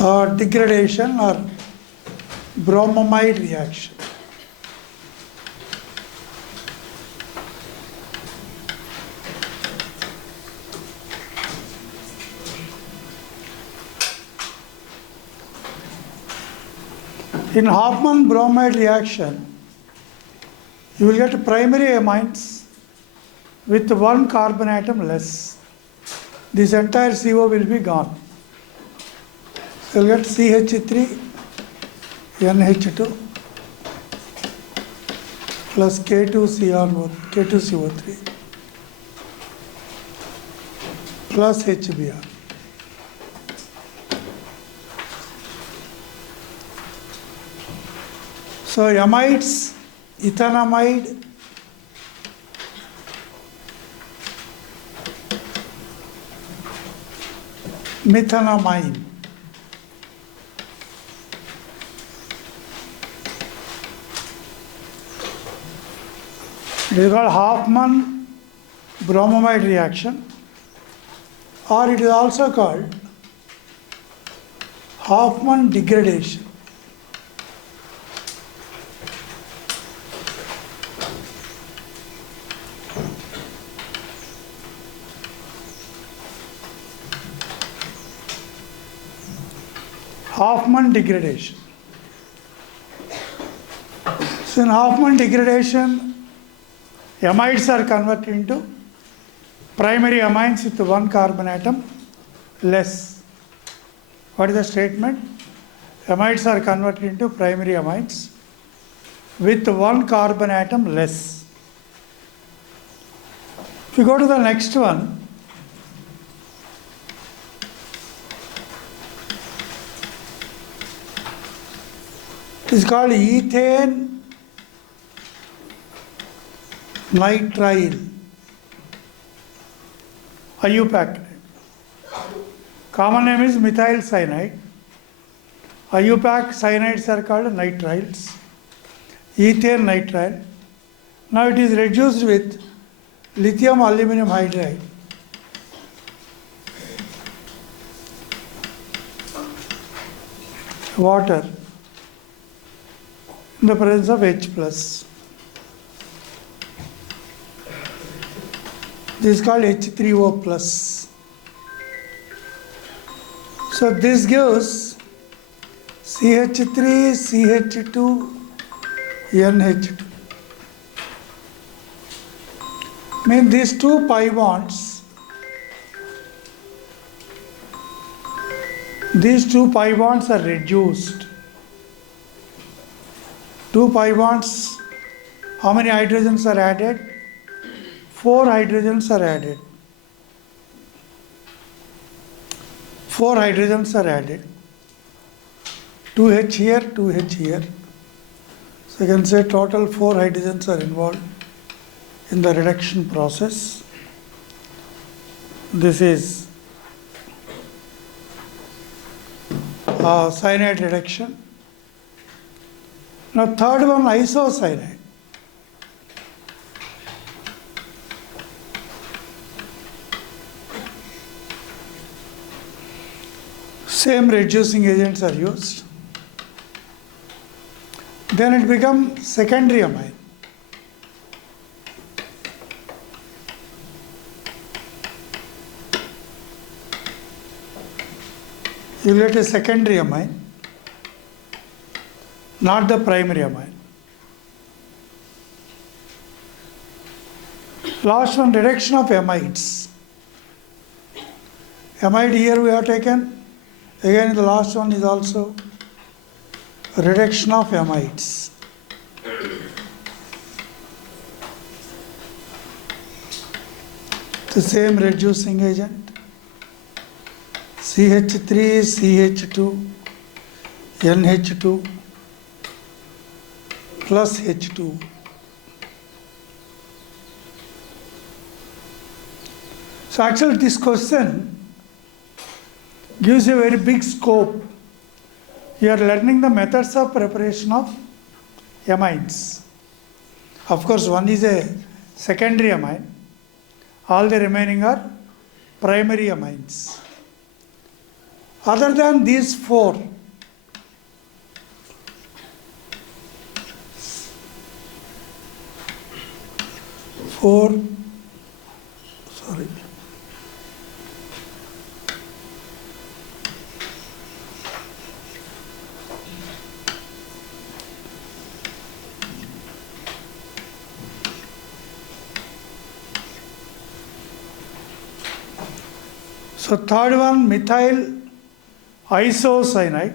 degradation or bromamide reaction. In Hoffman bromide reaction, you will get primary amines with one carbon atom less. This entire CO will be gone. So you will get CH3, NH2 plus K2CO3 plus HBr. So amides, ethanamide, methanamine. It is called Hoffman bromamide reaction, or it is also called Hoffman degradation. Hoffman degradation. So in Hoffman degradation, amides are converted into primary amines with one carbon atom less. What is the statement? Amides are converted into primary amines with one carbon atom less. If you go to the next one, it is called ethane nitrile, IUPAC. Common name is methyl cyanide. IUPAC cyanides are called nitriles. Ethane nitrile. Now it is reduced with lithium aluminum hydride. Water in the presence of H plus. This is called H3O plus. So this gives CH3, CH2, NH2. Mean these two pi bonds, are reduced. Two pi bonds, how many hydrogens are added? 4 hydrogens are added. 4 hydrogens are added. 2H here, 2H here. So you can say total 4 hydrogens are involved in the reduction process. This is cyanide reduction. Now third one, isocyanide. Same reducing agents are used. Then it becomes secondary amine. You get a secondary amine, not the primary amine. Last one, reduction of amides. Amide here we have taken. Again, the last one is also reduction of amides. The same reducing agent. CH3, CH2, NH2 plus H2. So actually this question gives a very big scope. You are learning the methods of preparation of amines. Of course, one is a secondary amine. All the remaining are primary amines. Other than these four, sorry, so third one, methyl isocyanide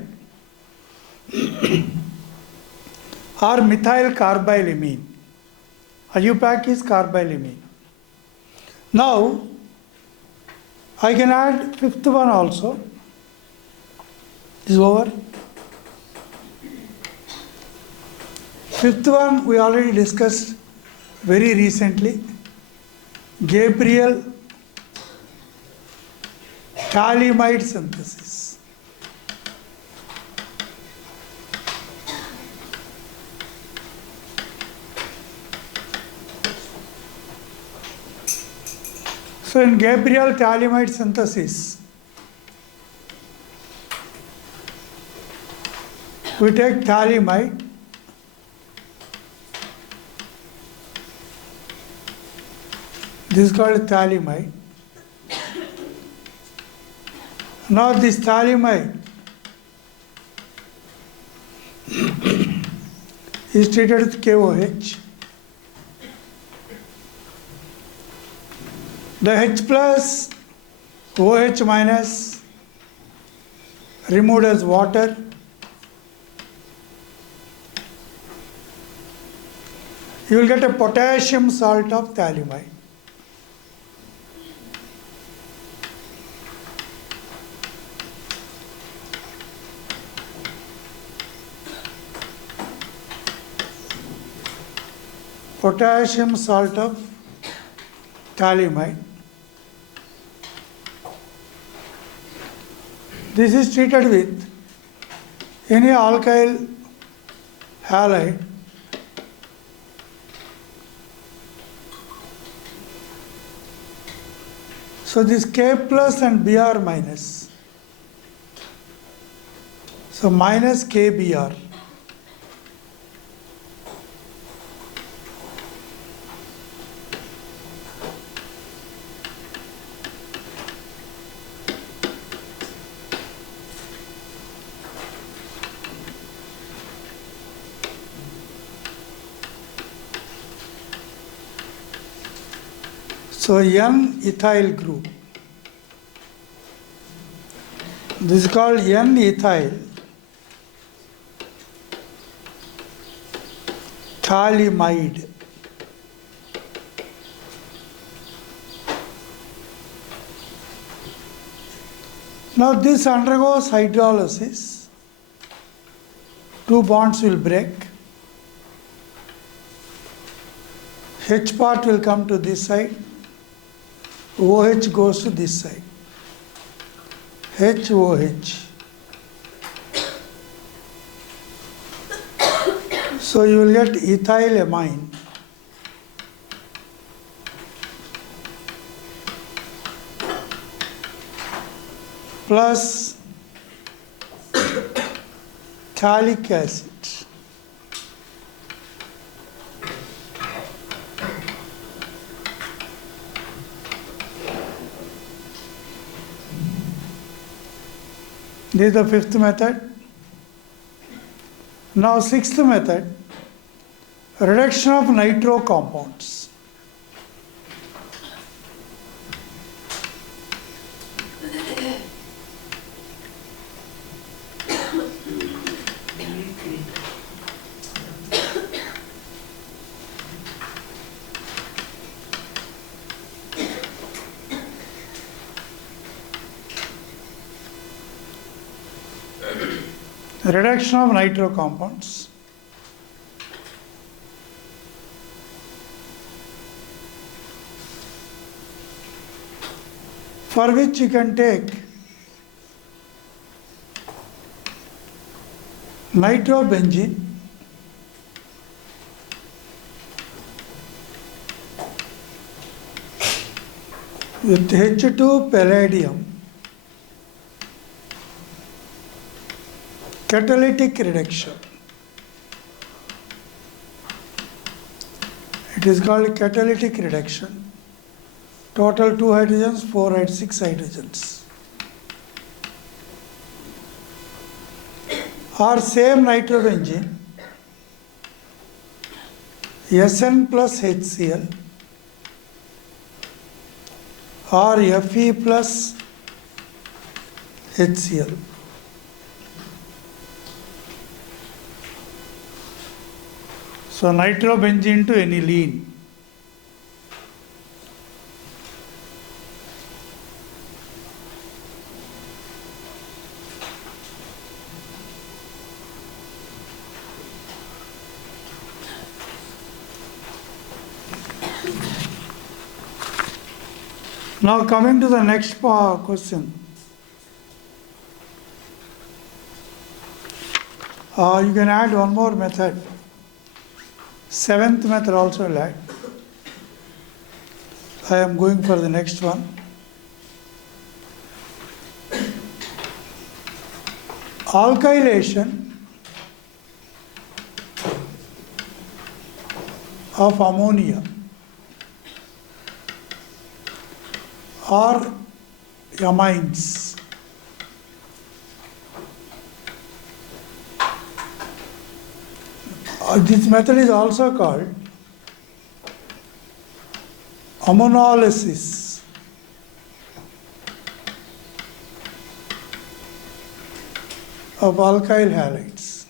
or methyl carbylamine. IUPAC is carbylamine. Now, I can add fifth one also. Is over. Fifth one we already discussed very recently. Gabriel thalamide synthesis. So in Gabriel thalamide synthesis, we take thalamide, this is called thalamide. Now this thalamide is treated with KOH. The H plus OH minus removed as water. You will get a potassium salt of thalamide. Potassium salt of thalamide. This is treated with any alkyl halide so this K plus and Br minus, so minus KBr. So N-ethyl group. This is called N-ethyl thalamide. Now this undergoes hydrolysis. Two bonds will break. H part will come to this side. OH goes to this side. HOH. So you will get ethylamine. Plus phthalic acid. This is the fifth method. Now sixth method, reduction of nitro compounds. Reduction of nitro compounds. For which you can take nitrobenzene with H2 palladium catalytic reduction. It is called catalytic reduction. Total 2 hydrogens, 4 and 6 hydrogens. Or same nitrobenzene, Sn plus HCl or Fe plus HCl. So nitrobenzene to aniline. Now coming to the next question. You can add one more method. Seventh method also will add. I am going for the next one. Alkylation of ammonia or amines. This method is also called ammonolysis. Of alkyl halides.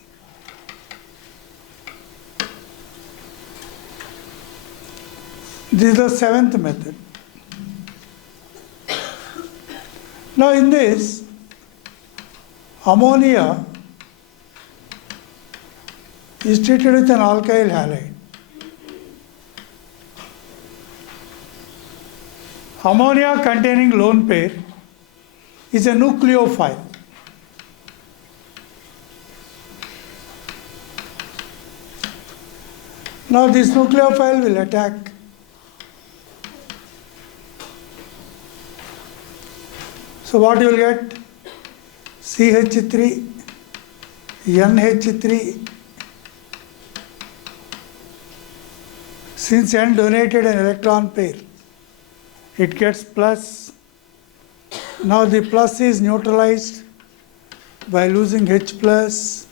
This is the seventh method. Now in this, ammonia is treated with an alkyl halide. Ammonia containing lone pair is a nucleophile. Now this nucleophile will attack so what you will get? CH3, NH3. Since N donated an electron pair, it gets plus. Now the plus is neutralized by losing H plus.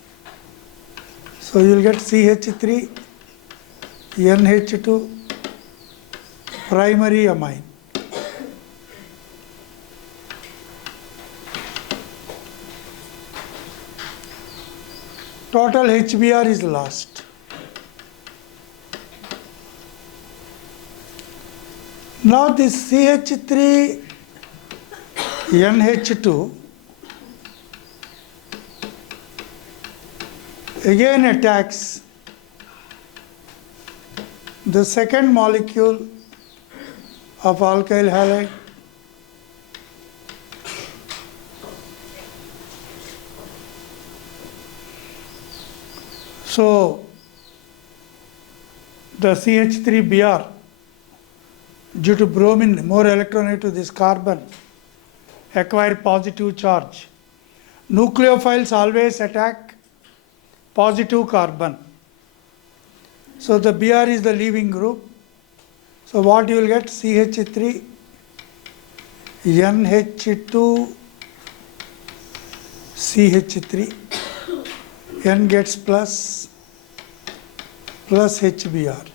So you will get CH3, NH2, primary amine. Total HBr is lost. Now this CH3 NH2 again attacks the second molecule of alkyl halide. So the CH3Br, due to bromine more electron to this carbon, acquire positive charge. Nucleophiles always attack positive carbon. So the Br is the leaving group. So what you will get? CH3, NH2, CH3, N gets plus HBr.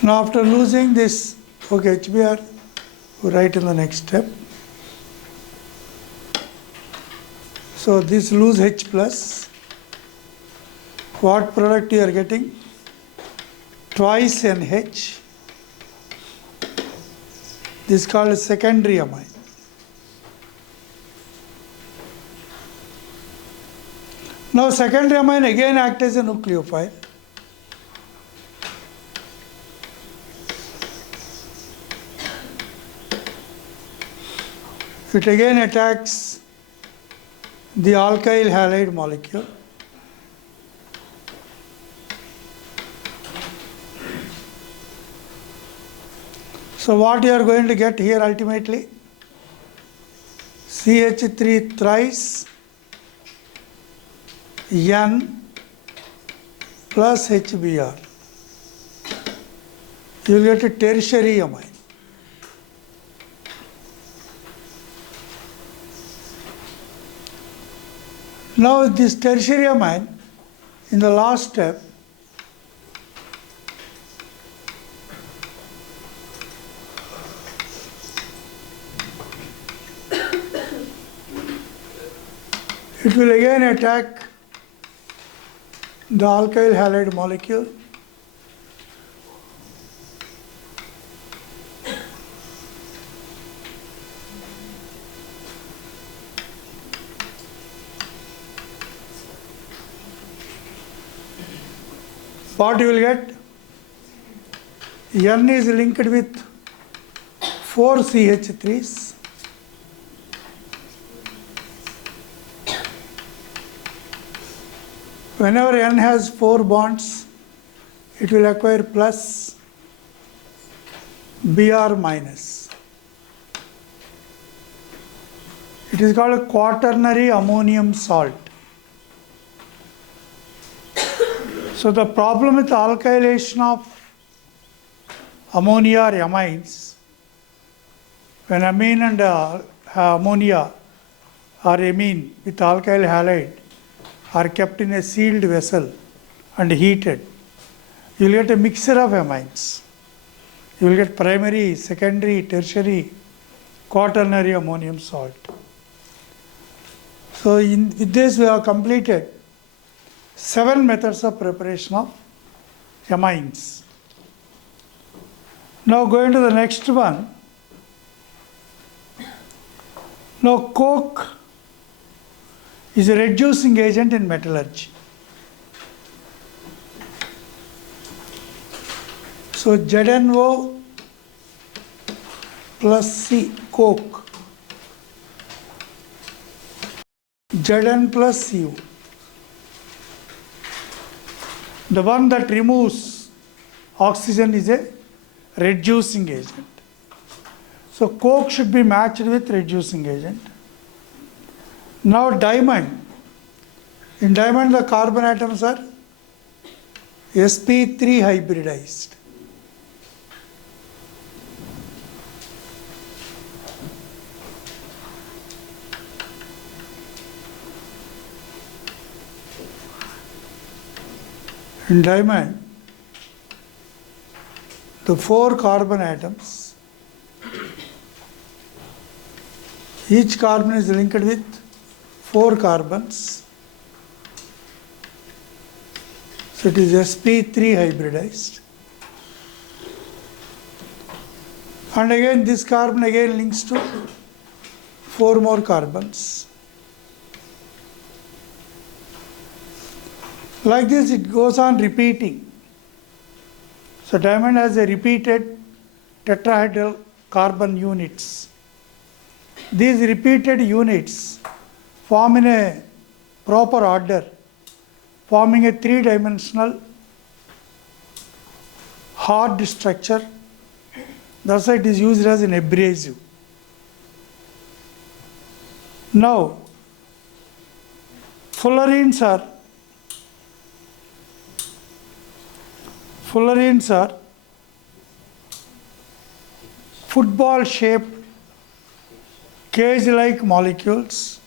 Now after losing this, okay, HBr, we write in the next step. So this lose H plus. What product you are getting? Twice NH. This is called secondary amine. Now secondary amine again act as a nucleophile. It again attacks the alkyl halide molecule. So what you are going to get here ultimately? CH3 thrice N plus HBr. You will get a tertiary amine. Now this tertiary amine, in the last step, it will again attack the alkyl halide molecule. What you will get? N is linked with 4 CH3s. Whenever N has 4 bonds, it will acquire plus Br minus. It is called a quaternary ammonium salt. So the problem with alkylation of ammonia or amines, when amine and ammonia or amine with alkyl halide are kept in a sealed vessel and heated, you will get a mixture of amines. You will get primary, secondary, tertiary, quaternary ammonium salt. So with this we have completed 7 methods of preparation of amines. Now going to the next one. Now coke is a reducing agent in metallurgy. So ZNO plus C, coke, Zn plus Cu. The one that removes oxygen is a reducing agent. So coke should be matched with reducing agent. Now diamond. In diamond the carbon atoms are sp3 hybridized. In diamond, the 4 carbon atoms, each carbon is linked with 4 carbons. So it is sp3 hybridized. And again this carbon again links to 4 more carbons. Like this it goes on repeating. So diamond has a repeated tetrahedral carbon units. These repeated units form in a proper order, forming a 3-dimensional hard structure. That's why it is used as an abrasive. Now, fullerenes are football-shaped, cage-like molecules.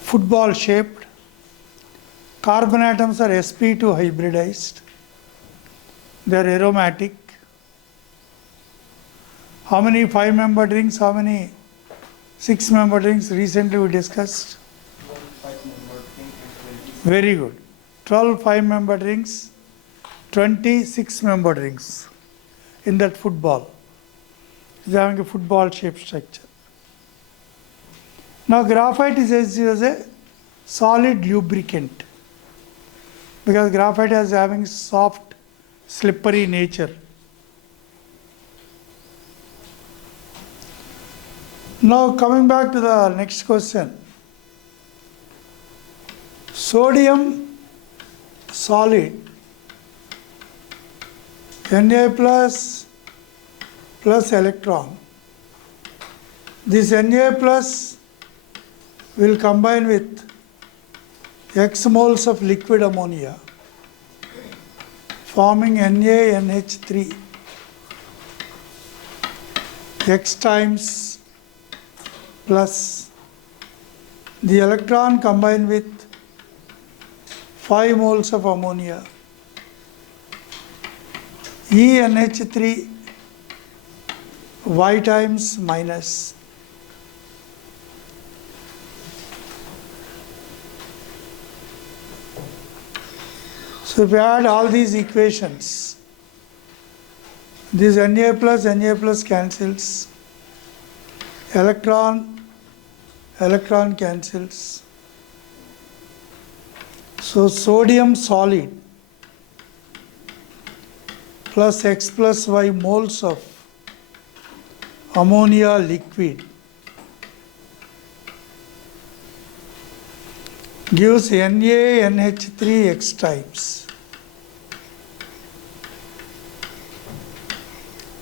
Football-shaped. Carbon atoms are sp2 hybridized. They are aromatic. How many 5-membered rings? How many 6-membered rings? Recently we discussed. Very good. 12 5-membered rings, 20 6-membered rings in that football. It's having a football-shaped structure. Now graphite is used as a solid lubricant because graphite is having soft, slippery nature. Now coming back to the next question. Sodium solid Na plus plus electron. This Na plus will combine with X moles of liquid ammonia, forming NaNH3, X times plus the electron combined with 5 moles of ammonia, ENH3, Y times minus. So if we add all these equations, this Na plus cancels, electron cancels. So sodium solid plus X plus Y moles of ammonia liquid gives NaNH3 X times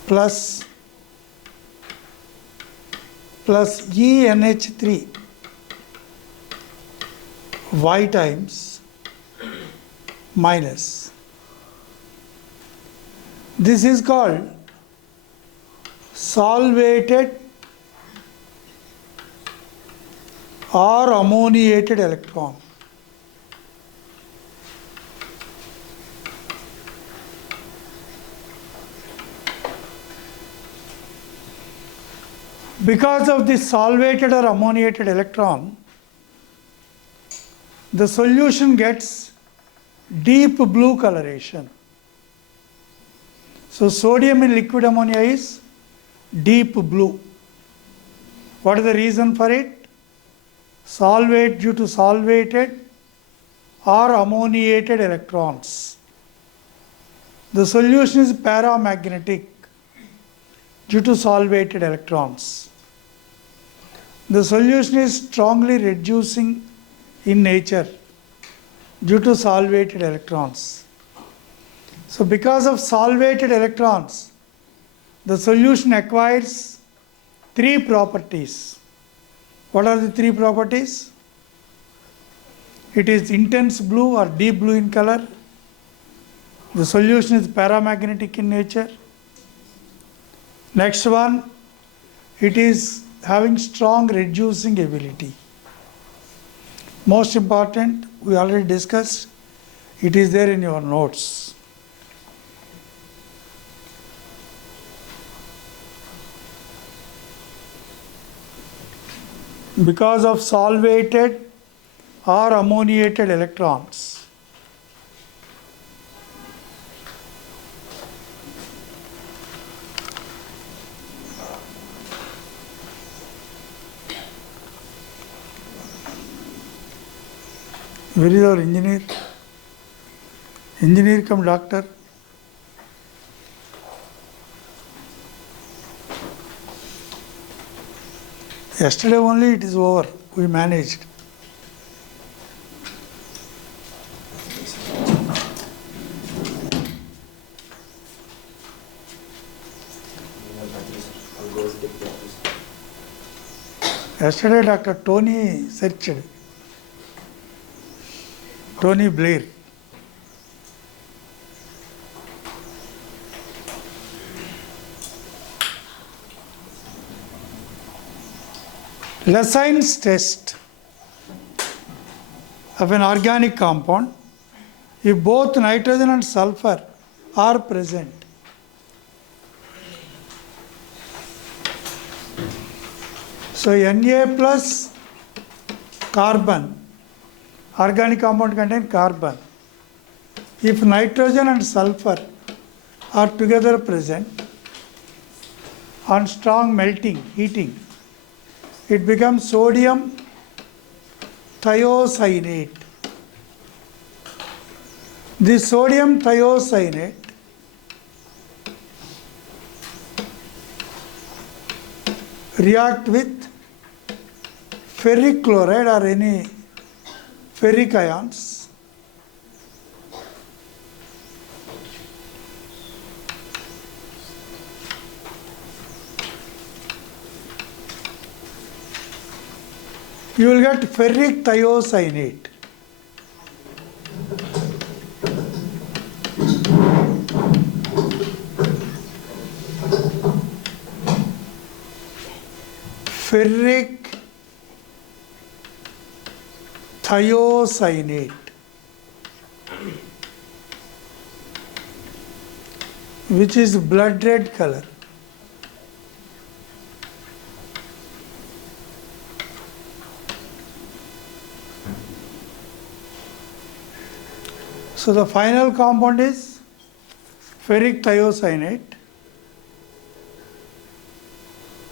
plus ENH3 Y times minus. This is called solvated or ammoniated electron. Because of this solvated or ammoniated electron, the solution gets deep blue coloration. So sodium in liquid ammonia is deep blue. What is the reason for it? Due to solvated or ammoniated electrons. The solution is paramagnetic due to solvated electrons. The solution is strongly reducing in nature due to solvated electrons. So because of solvated electrons, the solution acquires 3 properties. What are the 3 properties? It is intense blue or deep blue in color. The solution is paramagnetic in nature. Next one, it is having strong reducing ability. Most important, we already discussed, it is there in your notes. Because of solvated or ammoniated electrons, where is our engineer? Engineer come doctor. Yesterday only it is over. We managed. Yesterday Dr. Tony searched. Tony Blair. Lesson's test of an organic compound, if both nitrogen and sulfur are present, so Na plus carbon, organic compound contains carbon. If nitrogen and sulfur are together present on strong melting, heating, it becomes sodium thiocyanate. This sodium thiocyanate react with ferric chloride or any ferric ions you will get ferric thiocyanate. Ferric thiocyanate, which is blood red color. So the final compound is ferric thiocyanate,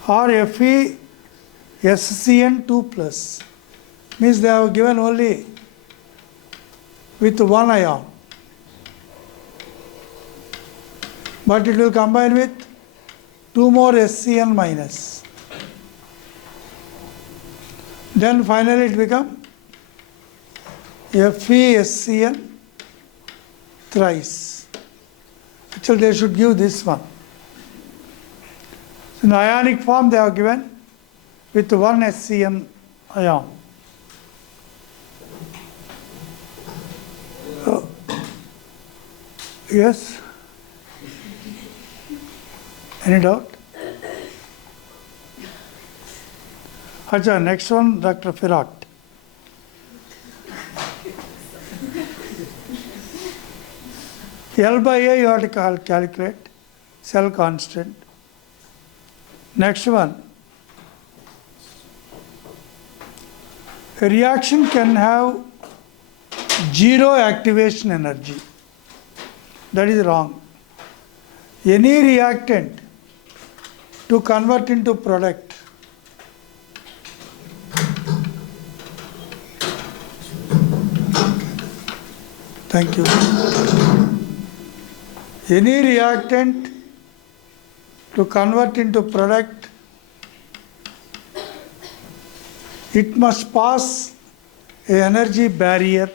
or FeSCN2 plus, means they have given only with one ion, but it will combine with two more SCN minus. Then finally it becomes FeSCN thrice. Actually they should give this one. In the ionic form they have given with one SCN ion. Yes? Any doubt? Acha, next one, Dr. Firat. L by A you have to calculate, cell constant. Next one. A reaction can have zero activation energy. That is wrong. Any reactant to convert into product thank you. Any reactant to convert into product, it must pass an energy barrier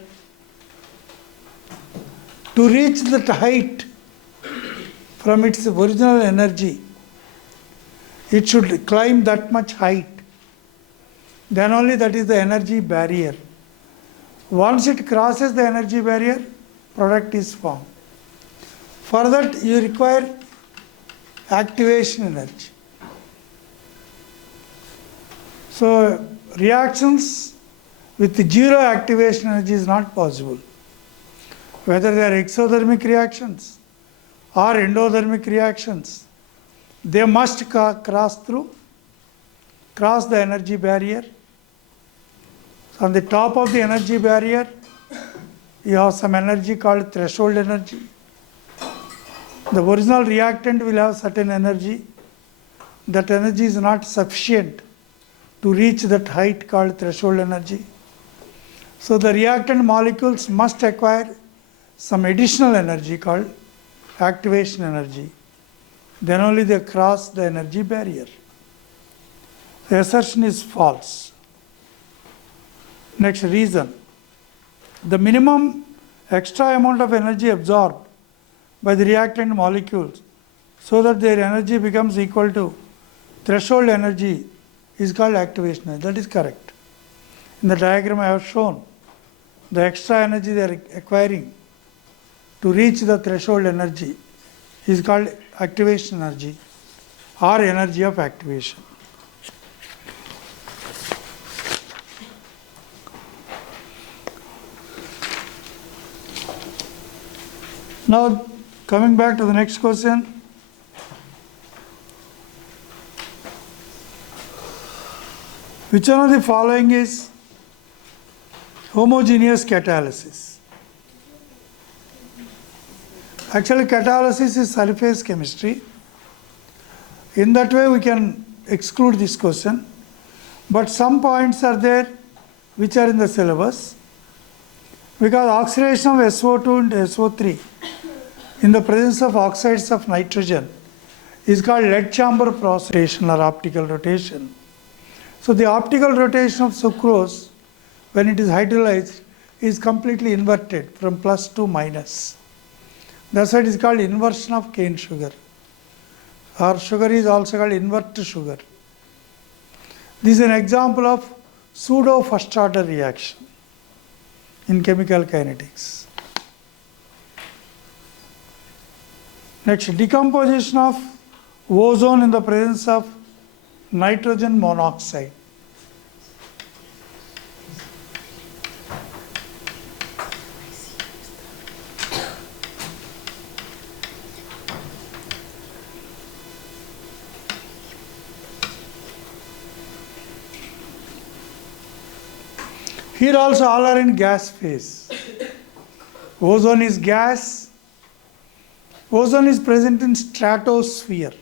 to reach that height from its original energy. It should climb that much height. Then only that is the energy barrier. Once it crosses the energy barrier, product is formed. For that you require activation energy. So reactions with zero activation energy is not possible. Whether they are exothermic reactions or endothermic reactions, they must cross the energy barrier. So on the top of the energy barrier, you have some energy called threshold energy. The original reactant will have certain energy. That energy is not sufficient to reach that height called threshold energy. So the reactant molecules must acquire some additional energy called activation energy. Then only they cross the energy barrier. The assertion is false. Next reason. The minimum extra amount of energy absorbed by the reactant molecules so that their energy becomes equal to threshold energy is called activation energy. That is correct. In the diagram I have shown, the extra energy they are acquiring to reach the threshold energy is called activation energy or energy of activation. Now coming back to the next question. Which one of the following is homogeneous catalysis? Actually, catalysis is surface chemistry. In that way, we can exclude this question. But some points are there which are in the syllabus. Because oxidation of SO2 into SO3 in the presence of oxides of nitrogen is called lead chamber process or optical rotation. So the optical rotation of sucrose, when it is hydrolyzed, is completely inverted from plus to minus. That's why it is called inversion of cane sugar. Or sugar is also called invert sugar. This is an example of pseudo first order reaction in chemical kinetics. Next, decomposition of ozone in the presence of nitrogen monoxide. Here also all are in gas phase. Ozone is gas. Ozone is present in stratosphere.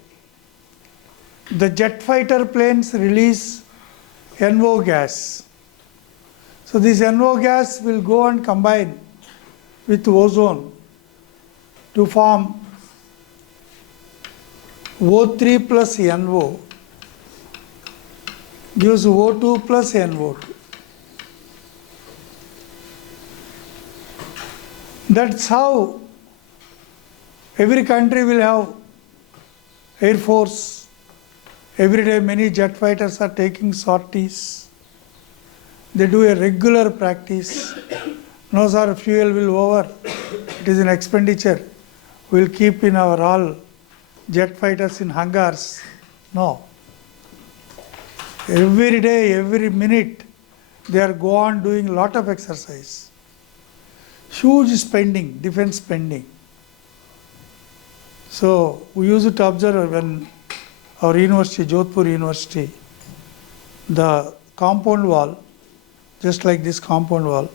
The jet fighter planes release NO gas. So this NO gas will go and combine with ozone to form O3 plus NO gives O2 plus NO2. That's how every country will have Air Force. Every day many jet fighters are taking sorties. They do a regular practice. No sir, fuel will over. It is an expenditure. We'll keep in our all jet fighters in hangars. No. Every day, every minute, they are go on doing a lot of exercise. Huge spending, defense spending. So we used to observe when our university, Jodhpur University, the compound wall, just like this compound wall,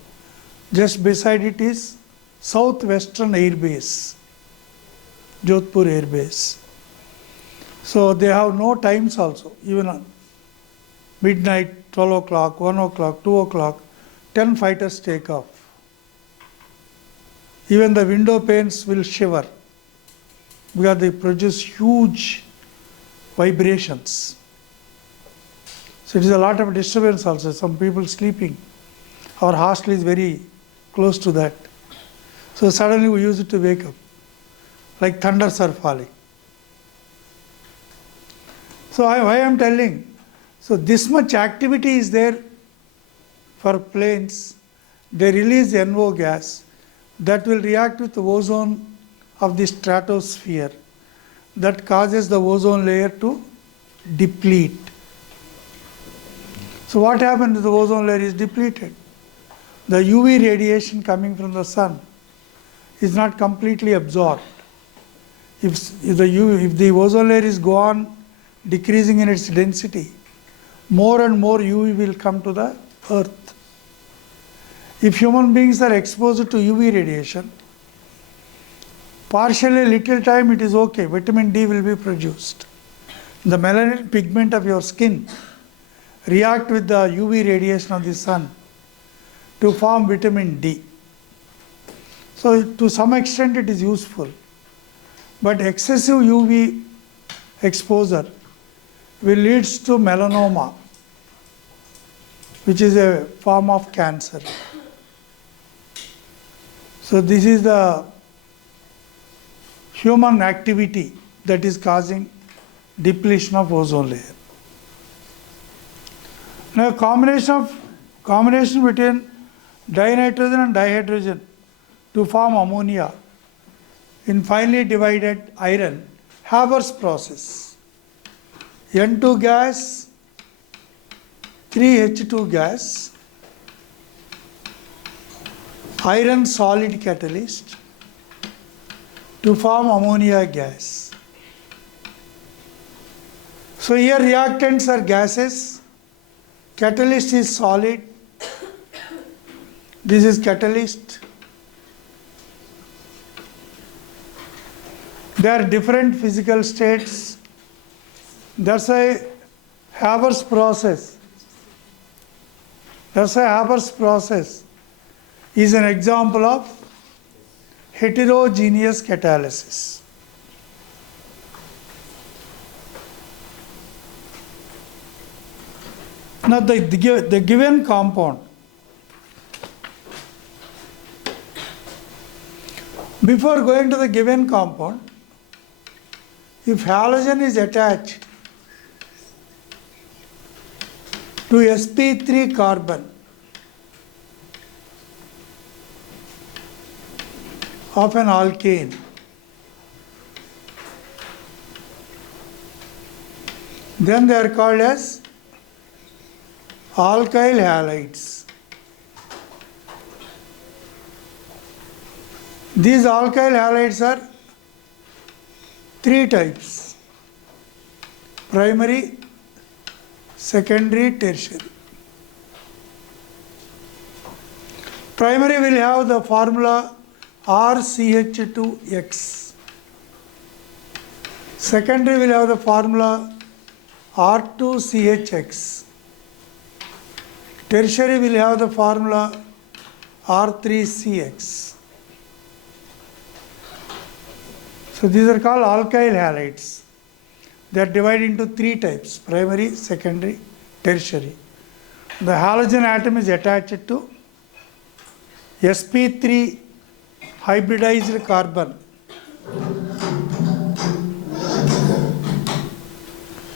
just beside it is Southwestern Air Base, Jodhpur Air Base. So they have no times also, even on midnight, 12 o'clock, 1 o'clock, 2 o'clock, 10 fighters take off. Even the window panes will shiver because they produce huge vibrations. So it is a lot of disturbance also, some people sleeping. Our hostel is very close to that. So suddenly we use it to wake up, like thunders are falling. So why I am telling, so this much activity is there for planes. They release NO gas that will react with the ozone of the stratosphere that causes the ozone layer to deplete. So what happens if the ozone layer is depleted? The UV radiation coming from the sun is not completely absorbed. If the ozone layer is gone, decreasing in its density, more and more UV will come to the earth. If human beings are exposed to UV radiation, partially little time it is okay, vitamin D will be produced. The melanin pigment of your skin react with the UV radiation of the sun to form vitamin D. So to some extent it is useful, but excessive UV exposure will lead to melanoma, which is a form of cancer. So this is the human activity that is causing depletion of ozone layer. Now combination between dinitrogen and dihydrogen to form ammonia in finely divided iron, Haber's process. N2 gas, 3H2 gas, iron solid catalyst to form ammonia gas. So here reactants are gases, catalyst is solid, this is catalyst. They are different physical states. That's why Haber's process is an example of heterogeneous catalysis. Now the given compound, before going to the given compound, if halogen is attached to sp3 carbon of an alkane. Then they are called as alkyl halides. These alkyl halides are three types: primary, secondary, tertiary. Primary will have the formula RCH2X. Secondary will have the formula R2CHX. Tertiary will have the formula R3CX. So these are called alkyl halides. They are divided into three types: primary, secondary, tertiary. The halogen atom is attached to sp3 hybridized carbon.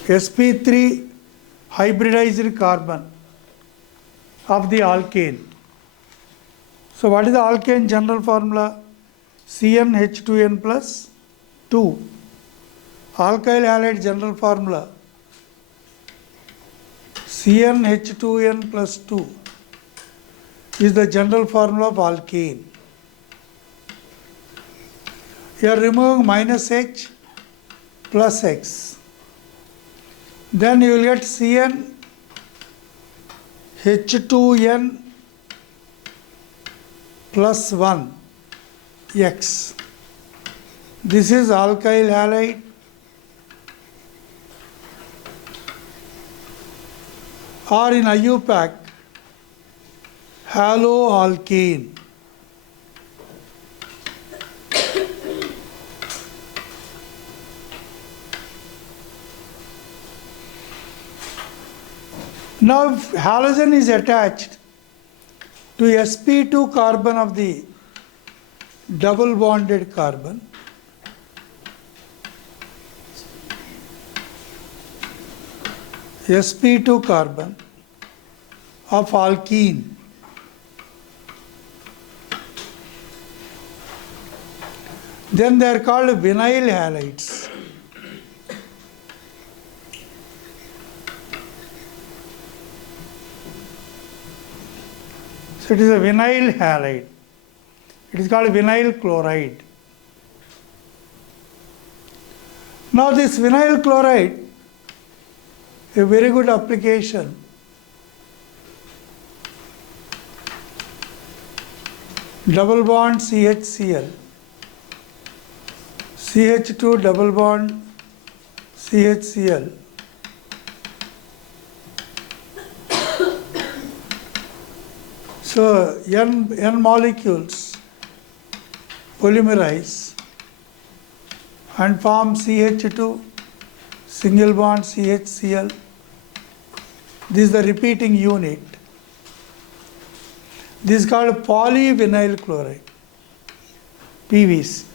sp3 hybridized carbon of the alkane. So what is the alkane general formula? CnH2n plus 2. Alkyl halide general formula CnH2n plus 2 is the general formula of alkane. You are removing minus H plus X. Then you will get CnH2n plus 1 X. This is alkyl halide. Or in IUPAC, haloalkane. Now, if halogen is attached to sp2 carbon of the double bonded carbon, sp2 carbon of alkene, then they are called vinyl halides. So it is a vinyl halide. It is called vinyl chloride. Now this vinyl chloride, a very good application double bond CHCl, CH2 double bond CHCl. So N molecules polymerize and form CH2 single bond CHCl. This is the repeating unit. This is called polyvinyl chloride, PVC.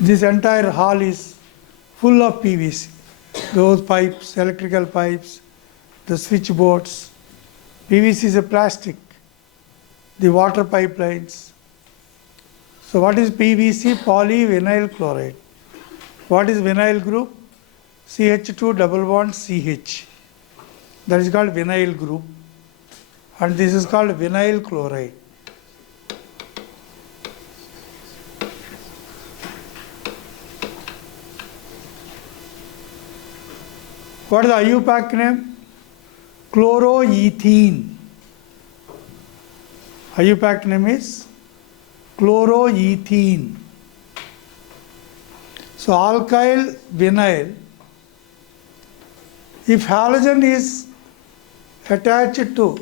This entire hall is full of PVC. Those pipes, electrical pipes, the switchboards. PVC is a plastic. The water pipelines. So what is PVC? Polyvinyl chloride. What is vinyl group? CH2 double bond CH. That is called vinyl group. And this is called vinyl chloride. What is the IUPAC name? Chloroethene. IUPAC name is chloroethene. So alkyl vinyl, if halogen is attached to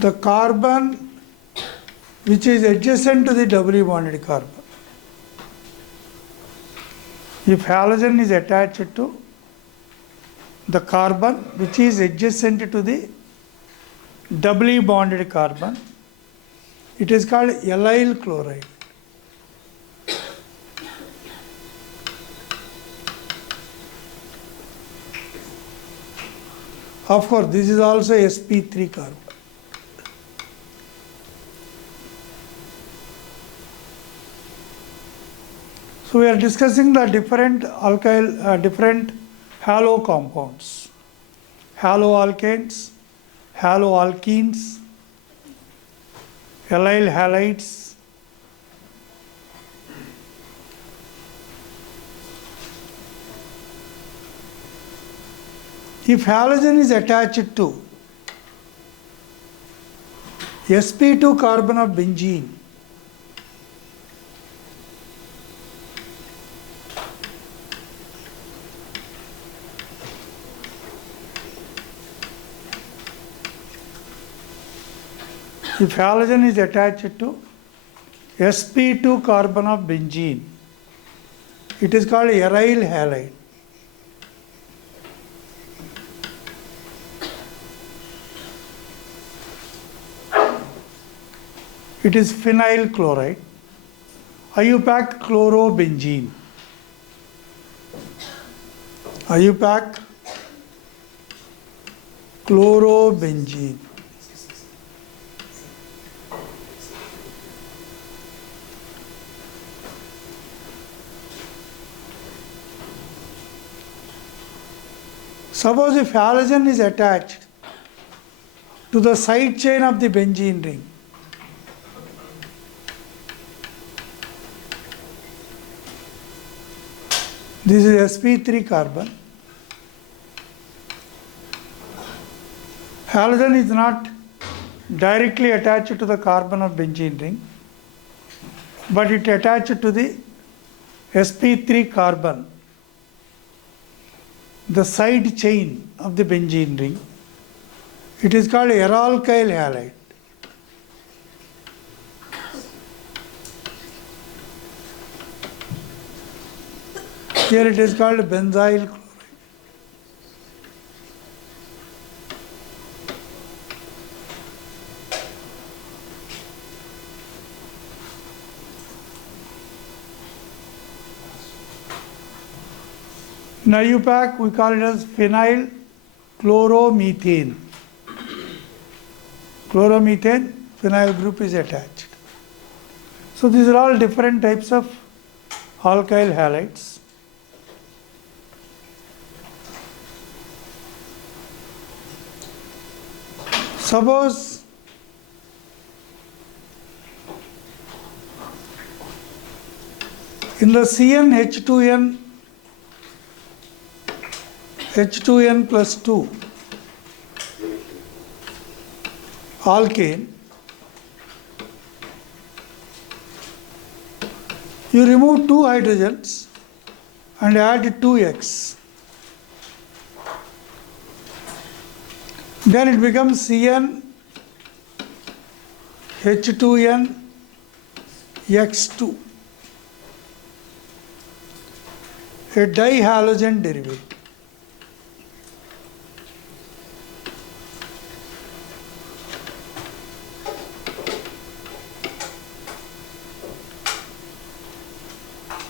the carbon which is adjacent to the doubly bonded carbon. If halogen is attached to the carbon which is adjacent to the doubly bonded carbon, it is called allyl chloride. Of course, this is also sp3 carbon. So we are discussing the different different halo compounds, haloalkanes, haloalkenes, allyl halides, if halogen is attached to sp2 carbon of benzene, if halogen is attached to sp2 carbon of benzene, it is called aryl halide. It is phenyl chloride, IUPAC chlorobenzene. IUPAC chlorobenzene. Suppose if halogen is attached to the side chain of the benzene ring, this is sp3 carbon. Halogen is not directly attached to the carbon of benzene ring, but it attached to the sp3 carbon, the side chain of the benzene ring. It is called aralkyl halide. Here it is called benzyl chloride. In IUPAC, we call it as phenyl chloromethane. Chloromethane, phenyl group is attached. So these are all different types of alkyl halides. Suppose in the CnH2n H2n plus 2 alkane, you remove 2 hydrogens and add 2x. Then it becomes Cn H2n x2, a dihalogen derivative.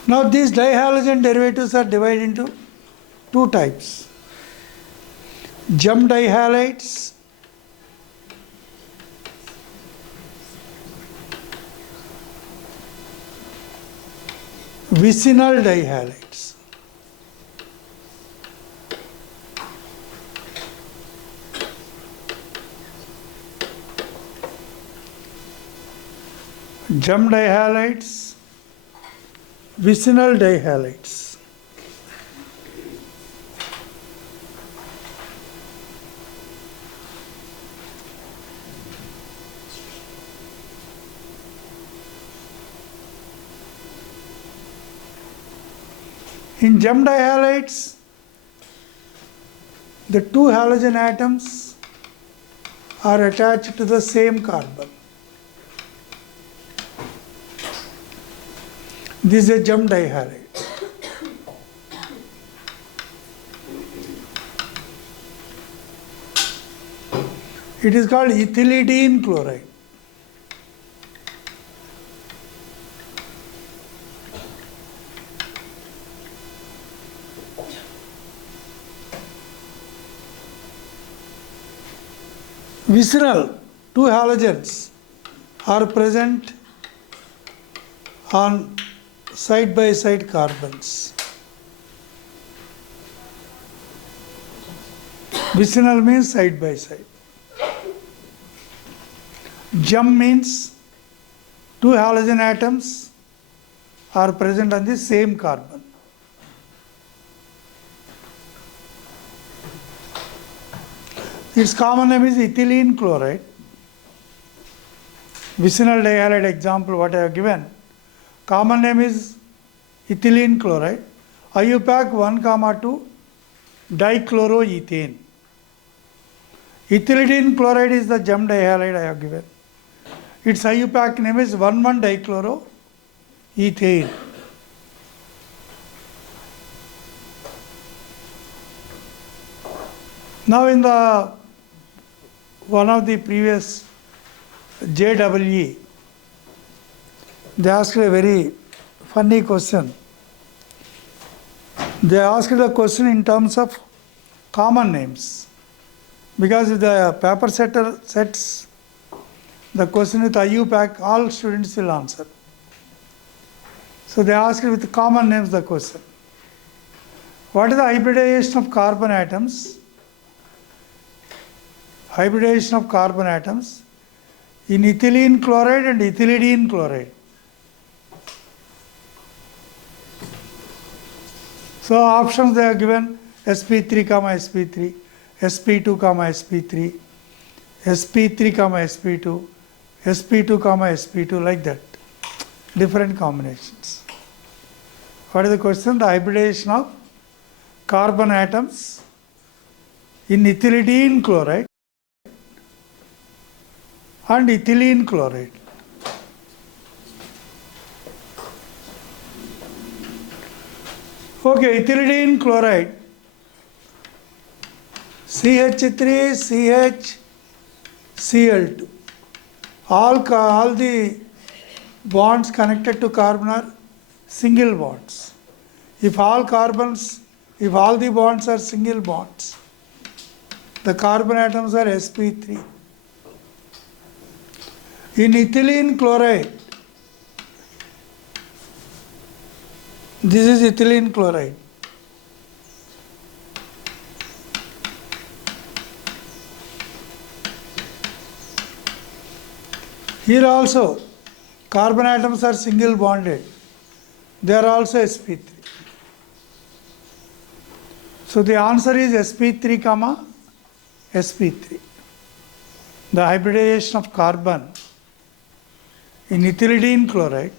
Now these dihalogen derivatives are divided into 2 types. Jump dihalides vicinal dihalides. Jump dihalides, vicinal dihalides. In jump dihalides, the 2 halogen atoms are attached to the same carbon. This is a jump dihalide. It is called ethylidene chloride. Vicinal, two halogens are present on side by side carbons. Vicinal means side by side. Jum means two halogen atoms are present on the same carbon. Its common name is ethylene chloride. Vicinal dihalide example what I have given. Common name is ethylene chloride. IUPAC 1,2 dichloroethane. Ethylene chloride is the jum dihalide I have given. Its IUPAC name is 1,1-dichloroethane. Now in the one of the previous JEE, they asked a very funny question. They asked the question in terms of common names. Because if the paper setter sets the question with IUPAC, all students will answer. So they asked with common names the question. What is the hybridization of carbon atoms? Hybridization of carbon atoms in ethylene chloride and ethylidene chloride. So options they are given: sp3, sp3, sp2, sp3, sp3, sp2, sp2, sp2, like that. Different combinations. What is the question? The hybridization of carbon atoms in ethylidene chloride and ethylene chloride. Okay, ethylidene chloride, CH3, CH, Cl2. All the bonds connected to carbon are single bonds. If all the bonds are single bonds, the carbon atoms are sp3. In ethylene chloride, this is ethylene chloride. Here also, carbon atoms are single bonded. They are also sp3. So the answer is sp3, sp3. The hybridization of carbon in ethylidene chloride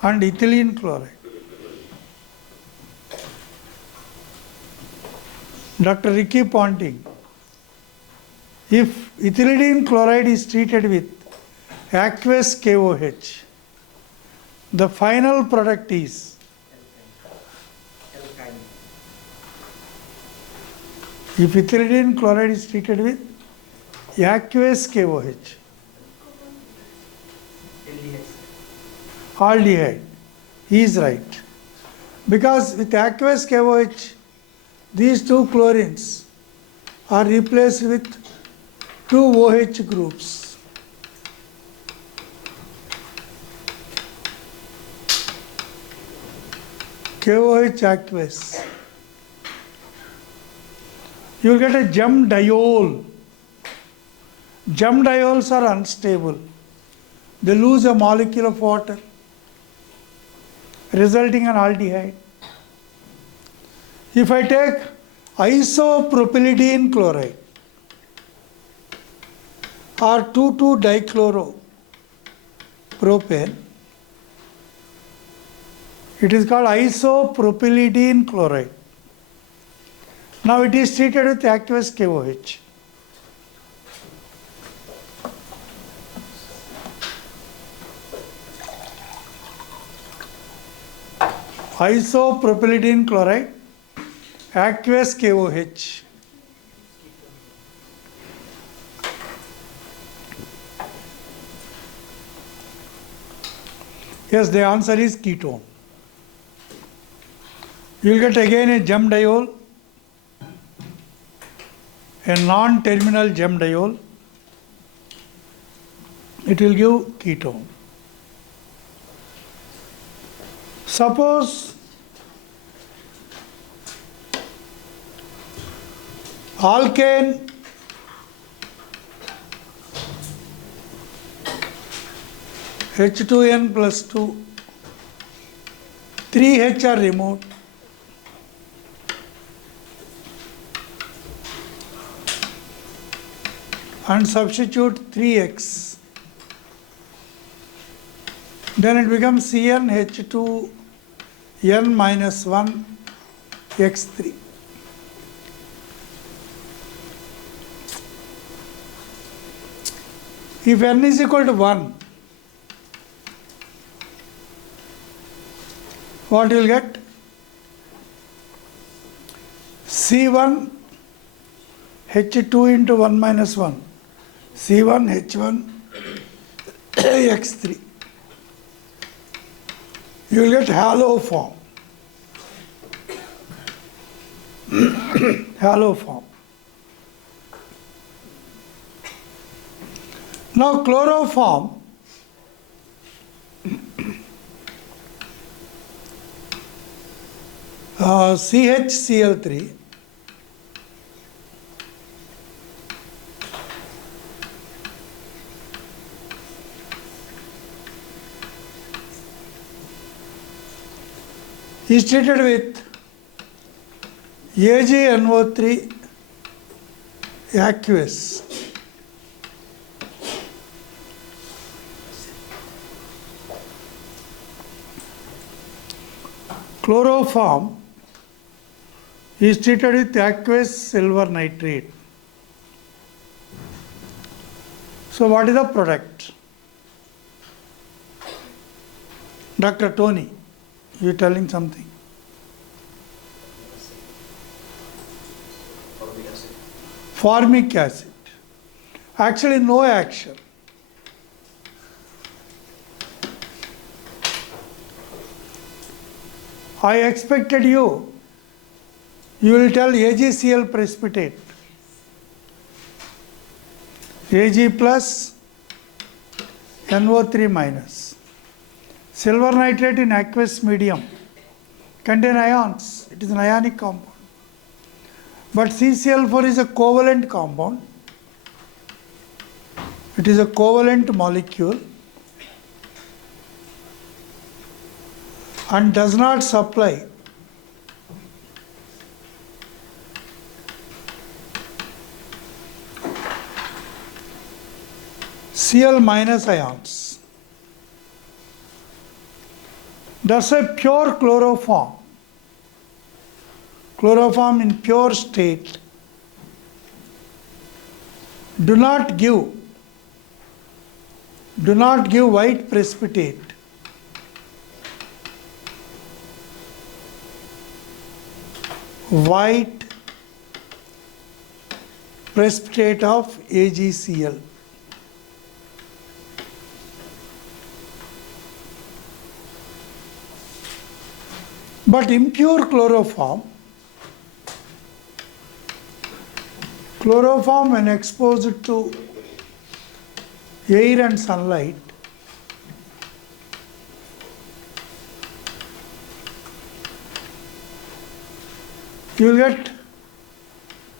and ethylene chloride. Dr. Ricky Ponting, if ethylidene chloride is treated with aqueous KOH, the final product is alkyne. if ethylidene chloride is treated with aqueous KOH, aldehyde. He is right. Because with aqueous KOH, these two chlorines are replaced with two OH groups. KOH aqueous. You will get a jum diol. Jum diols are unstable. They lose a molecule of water, resulting in aldehyde. If I take isopropylidene chloride or 2,2-dichloropropane, it is called isopropylidene chloride. Now it is treated with aqueous KOH. Isopropylidene chloride, aqueous KOH. Yes, the answer is ketone. You will get again a jum diol, a non-terminal gem diol, it will give ketone. Suppose alkane H2n plus 2, 3H are removed, and substitute 3x. Then it becomes CnH2n minus 1 x3. If n is equal to 1, what you will get? C1 H2 into 1 minus 1, C1 H1 x3. You will get halo form. Halo form. Now chloroform, CHCl3, is treated with AgNO3 aqueous. Chloroform is treated with aqueous silver nitrate. So what is the product? Dr. Tony, you are telling something. Formic acid. Actually no action. I expected you will tell AgCl precipitate. Ag plus NO3 minus. Silver nitrate in aqueous medium contain ions. It is an ionic compound. But CCl4 is a covalent compound. It is a covalent molecule and does not supply Cl minus ions. That's a pure chloroform. Chloroform in pure state do not give white precipitate. White precipitate of AgCl. But impure chloroform when exposed to air and sunlight you will get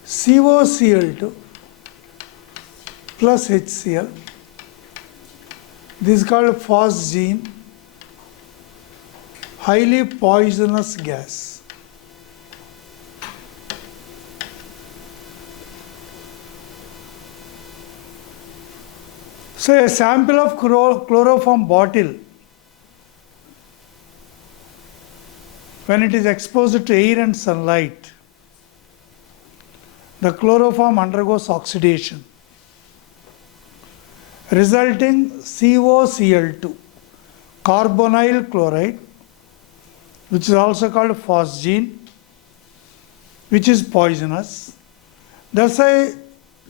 COCl2 plus HCl. This is called phosgene, highly poisonous gas. So a sample of chloroform bottle, when it is exposed to air and sunlight, the chloroform undergoes oxidation, resulting COCl2, carbonyl chloride, which is also called phosgene, which is poisonous. That's why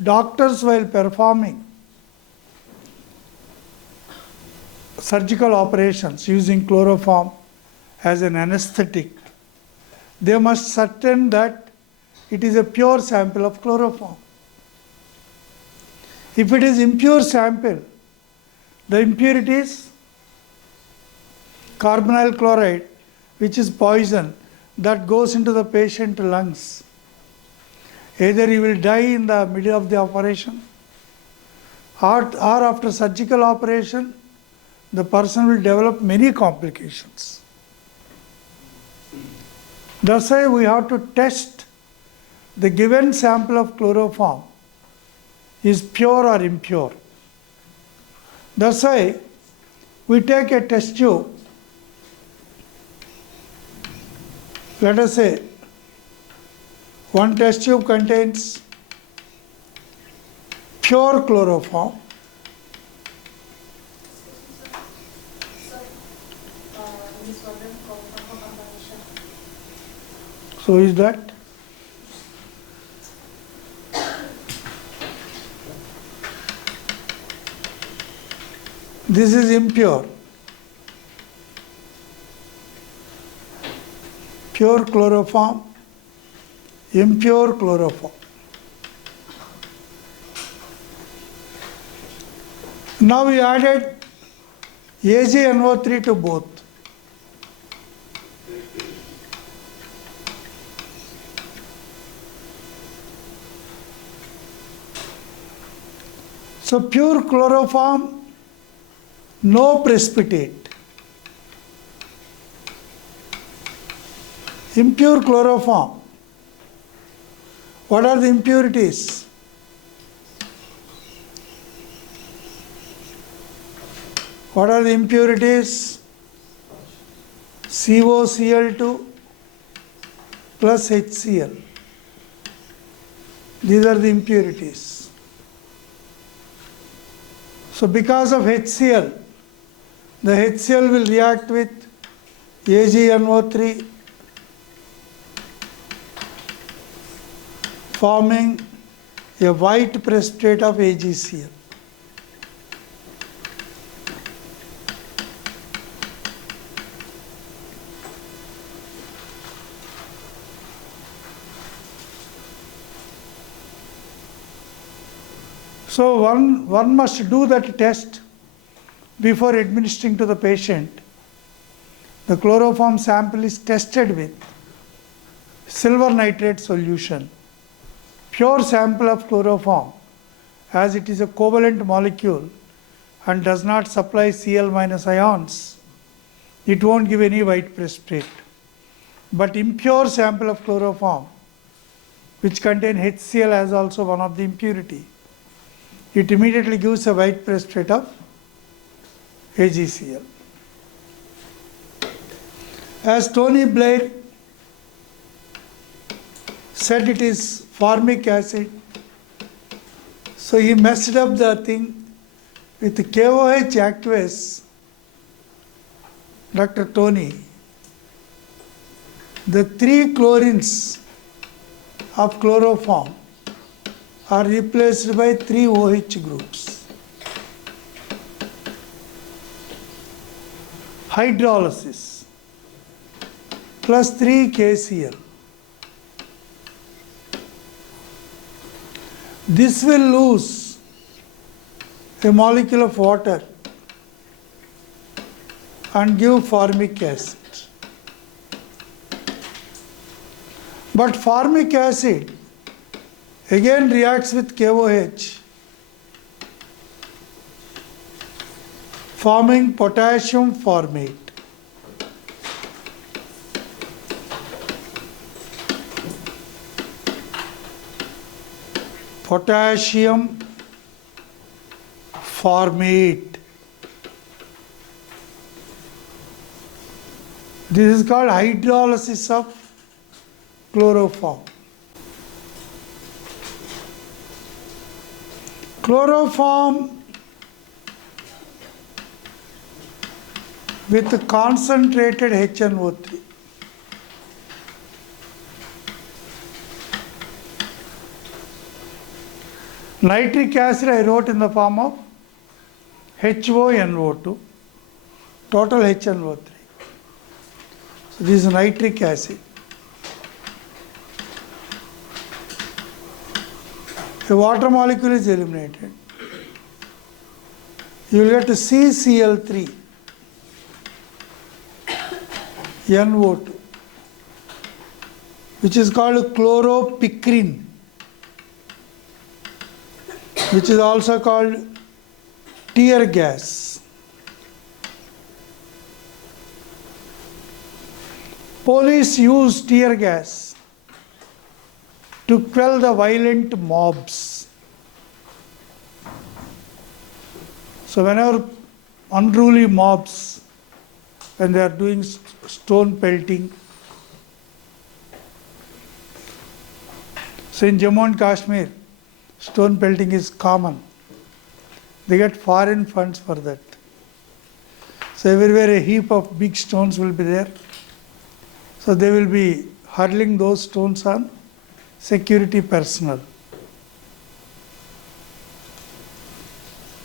doctors, while performing surgical operations using chloroform as an anesthetic, they must certain that it is a pure sample of chloroform. If it is impure sample, the impurities, carbonyl chloride, which is poison, that goes into the patient lungs. Either he will die in the middle of the operation, or after surgical operation, the person will develop many complications. That's why we have to test the given sample of chloroform is pure or impure. That's why we take a test tube. Let us say one test tube contains pure chloroform. So is that? This is impure. Pure chloroform, impure chloroform. Now we added AgNO3 to both. So pure chloroform, no precipitate. Impure chloroform, what are the impurities? What are the impurities? COCl2 plus HCl. These are the impurities. So because of HCl, the HCl will react with AgNO3, forming a white precipitate of AgCl. So one must do that test before administering to the patient. The chloroform sample is tested with silver nitrate solution. Pure sample of chloroform, as it is a covalent molecule and does not supply Cl- ions, it won't give any white precipitate. But impure sample of chloroform, which contain HCl as also one of the impurity, it immediately gives a white precipitate of AgCl. As Tony Blair said, it is formic acid. So he messed up the thing with KOH aqueous, Dr. Tony. The 3 chlorines of chloroform are replaced by 3 OH groups. Hydrolysis plus 3 KCl. This will lose a molecule of water and give formic acid. But formic acid again reacts with KOH, forming potassium formate. Potassium formate. This is called hydrolysis of chloroform. Chloroform with concentrated HNO3. Nitric acid I wrote in the form of HONO2, total HNO3. So this is nitric acid. A water molecule is eliminated. you will get CCl3, NO2, which is called chloropicrin, which is also called tear gas. Police use tear gas to quell the violent mobs. So whenever unruly mobs, when they are doing stone pelting, so in Jammu and Kashmir, stone pelting is common. They get foreign funds for that. So everywhere a heap of big stones will be there. So they will be hurling those stones on security personnel.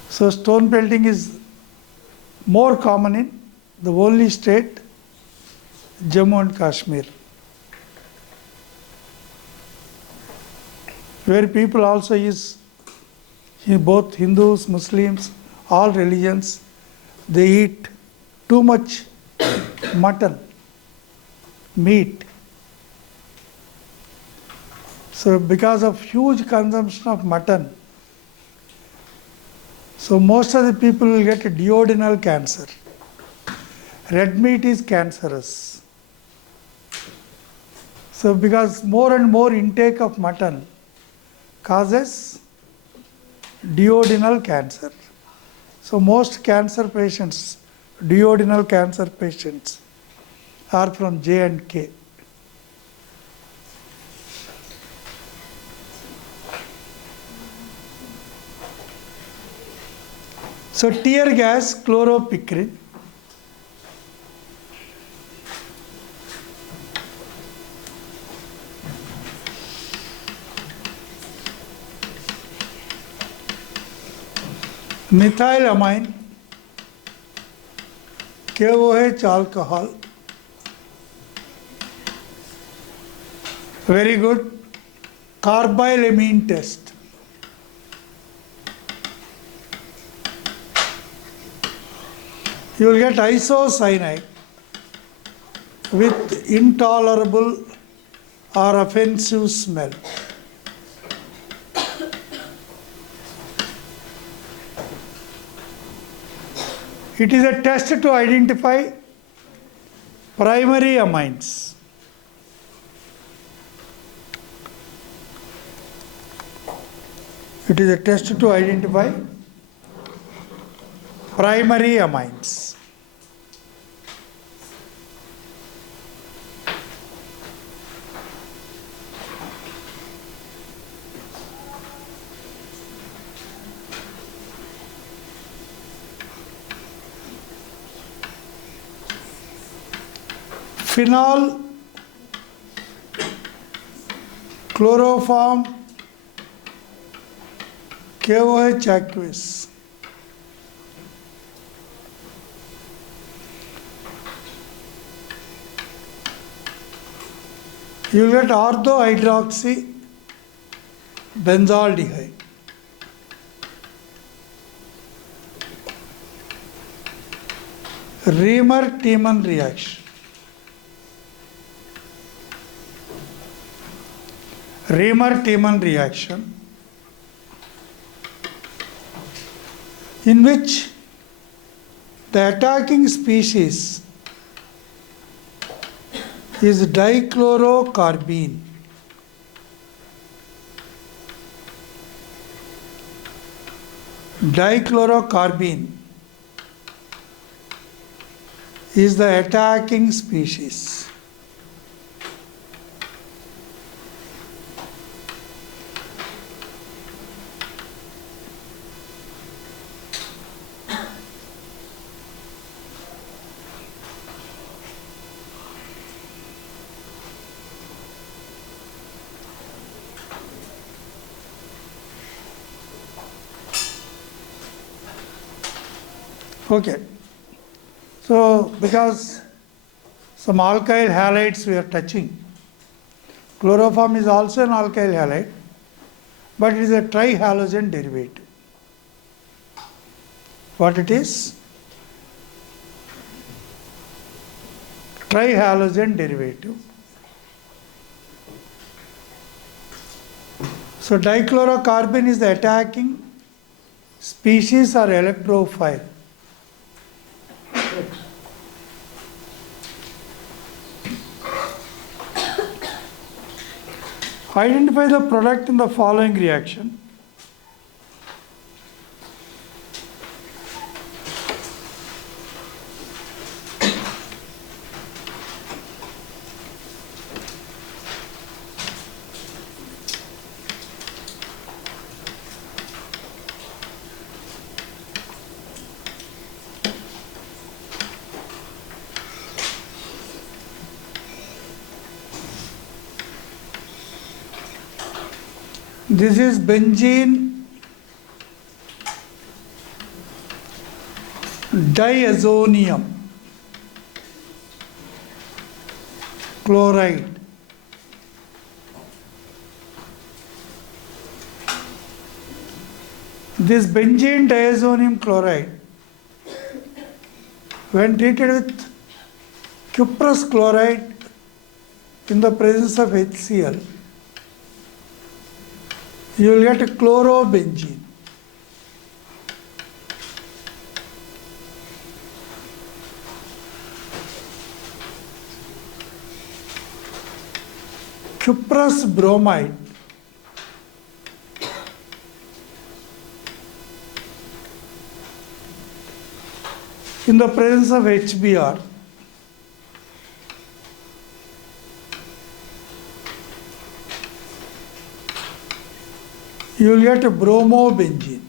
So stone pelting is more common in the only state, Jammu and Kashmir, where people also use, both Hindus, Muslims, all religions, they eat too much mutton, meat. So because of huge consumption of mutton, so most of the people will get duodenal cancer. Red meat is cancerous. So because more and more intake of mutton causes duodenal cancer. So most cancer patients, duodenal cancer patients, are from J and K. So tear gas, chloropicrin. Methylamine, KOH alcohol. Very good. Carbylamine test. You will get isocyanide with intolerable or offensive smell. It is a test to identify primary amines. It is a test to identify primary amines. Phenol, chloroform, KOH aqueous. You will get orthohydroxy benzaldehyde. Reamer-Tiemann reaction. Reamer-Tiemann reaction, in which the attacking species is dichlorocarbene. Dichlorocarbene is the attacking species. Okay. So, because some alkyl halides we are touching, chloroform is also an alkyl halide, but it is a trihalogen derivative. What it is? Trihalogen derivative. So dichlorocarbon is the attacking species or electrophile. Identify the product in the following reaction. This is benzene diazonium chloride. This benzene diazonium chloride, when treated with cuprous chloride in the presence of HCl, you will get a chlorobenzene. Cuprous bromide, in the presence of HBr, you will get a bromobenzene.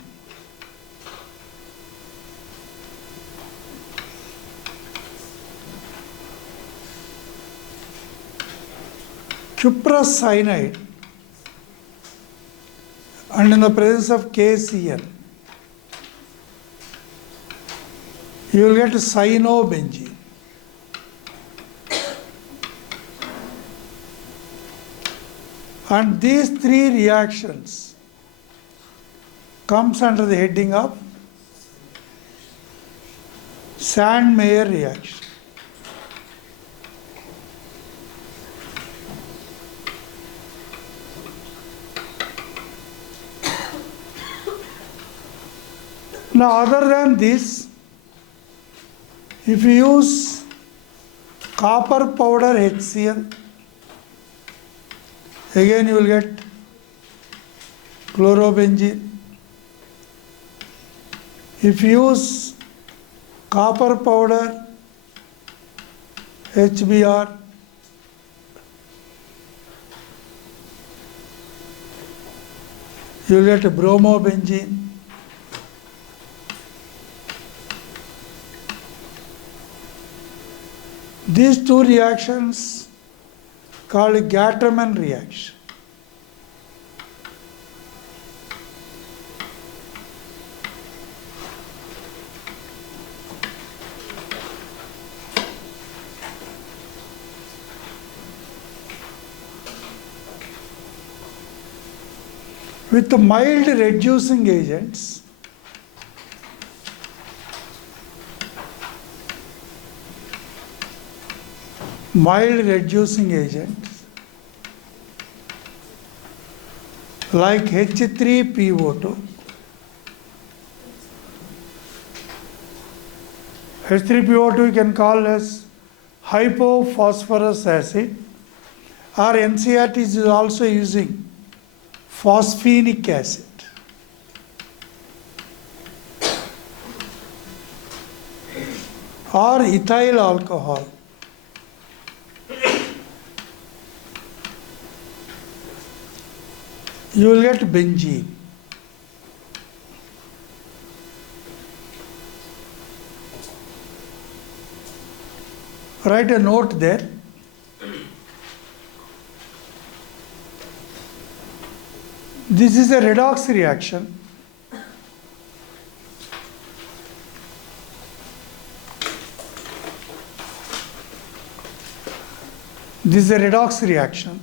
Cuprous cyanide, and in the presence of KCl, you will get cyanobenzene. And these three reactions comes under the heading of Sandmeyer reaction. Now, other than this, if you use copper powder HCl, again you will get chlorobenzene. If you use copper powder HBr, you will get a bromobenzene. These two reactions called Gattermann reaction. With the mild reducing agents, like H3PO2, H3PO2 you can call as hypophosphorus acid, or NCERT is also using phosphenic acid. Or ethyl alcohol. You will get benzene. Write a note there. This is a redox reaction. This is a redox reaction.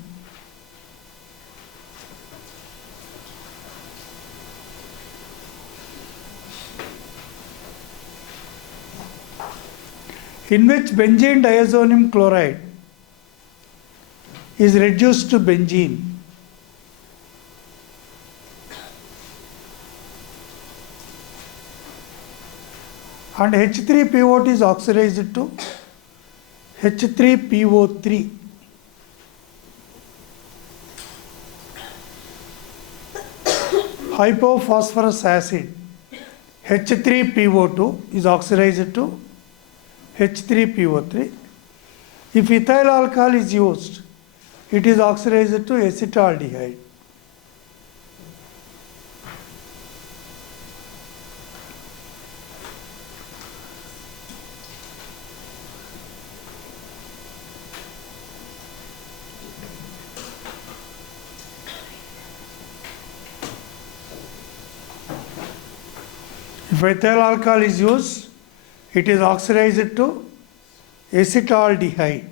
in which benzene diazonium chloride is reduced to benzene. And H3PO2 is oxidized to H3PO3. Hypophosphorus acid H3PO2 is oxidized to H3PO3. If ethyl alcohol is used, it is oxidized to acetaldehyde. If ethyl alcohol is used, it is oxidized to acetaldehyde.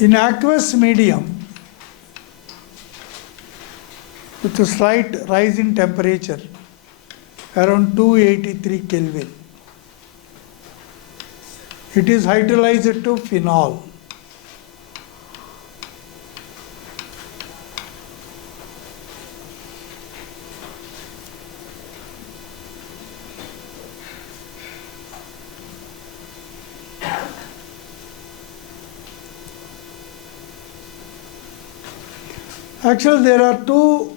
In aqueous medium, with a slight rise in temperature, around 283 Kelvin, it is hydrolyzed to phenol. Actually, there are two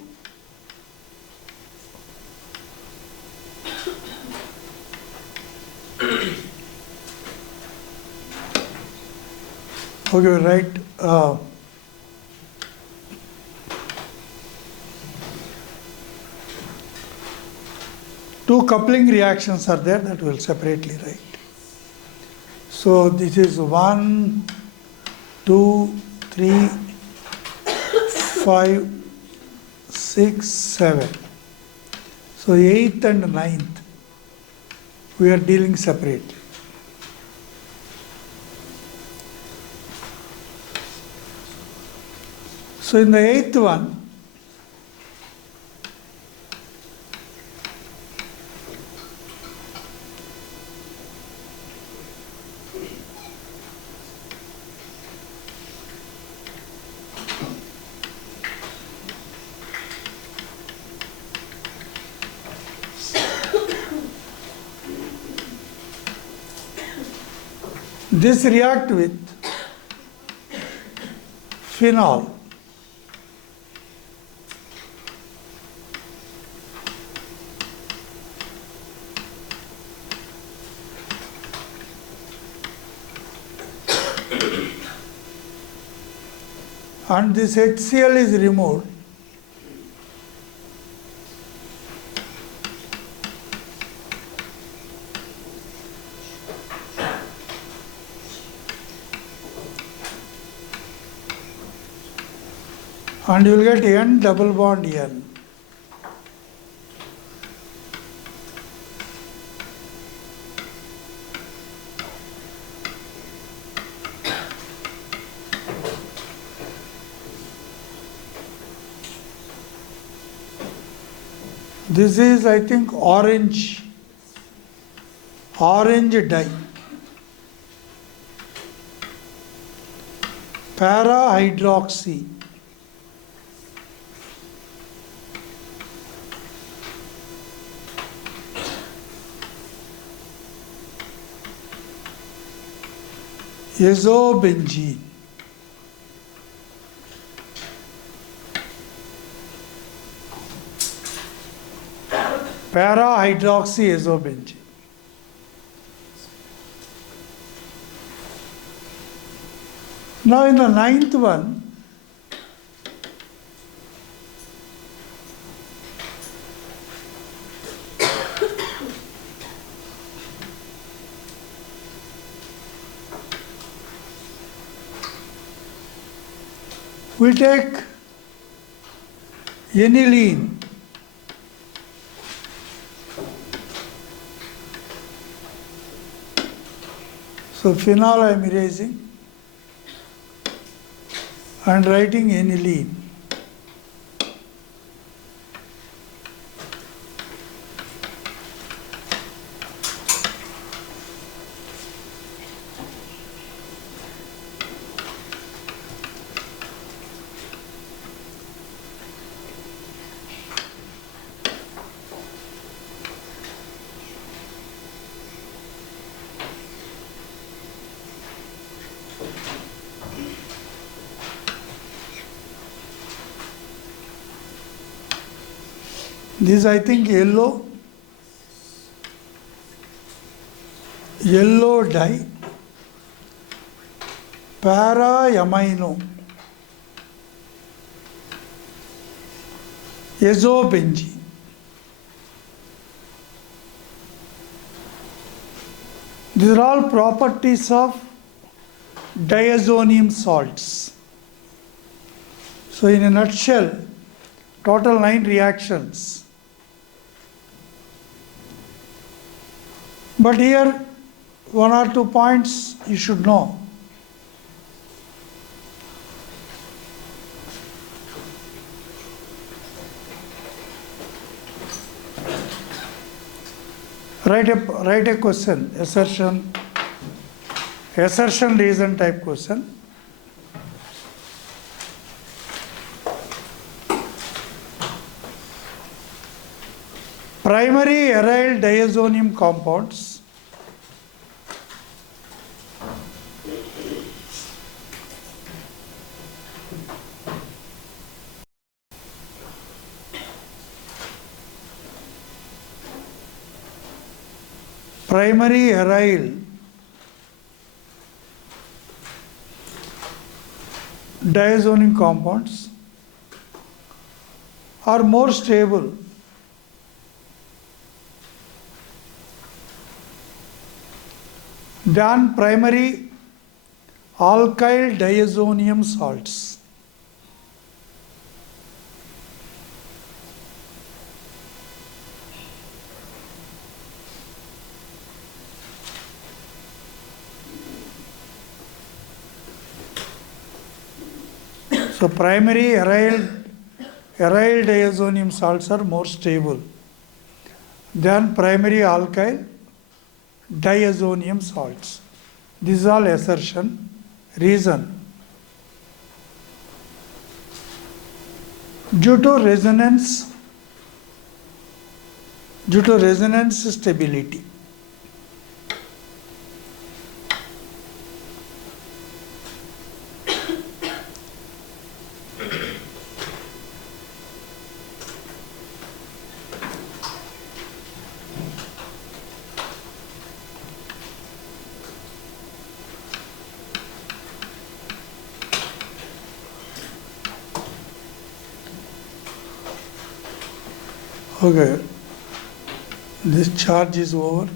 okay, right. Two coupling reactions are there that we'll separately write. So this is 1, 2, 3, 5, 6, 7. So 8th and 9th, we are dealing separately. So in the 8th one, this react with phenol. And this HCl is removed. And you will get N double bond N. This is, I think, orange dye. Para-hydroxy. Azobenzene. Para-hydroxyazobenzene. Now in the 9th one, we take aniline. So phenol I am erasing and writing aniline. This I think yellow dye, para-amino, azobenzene. These are all properties of diazonium salts. So in a nutshell, total 9 reactions. But here, 1 or 2 points you should know. Write a question, assertion reason type question. Primary aryl diazonium compounds are more stable than primary alkyl diazonium salts. So primary aryl diazonium salts are more stable than primary alkyl diazonium salts. This is all assertion. Reason: due to resonance stability. Okay, this charge is over.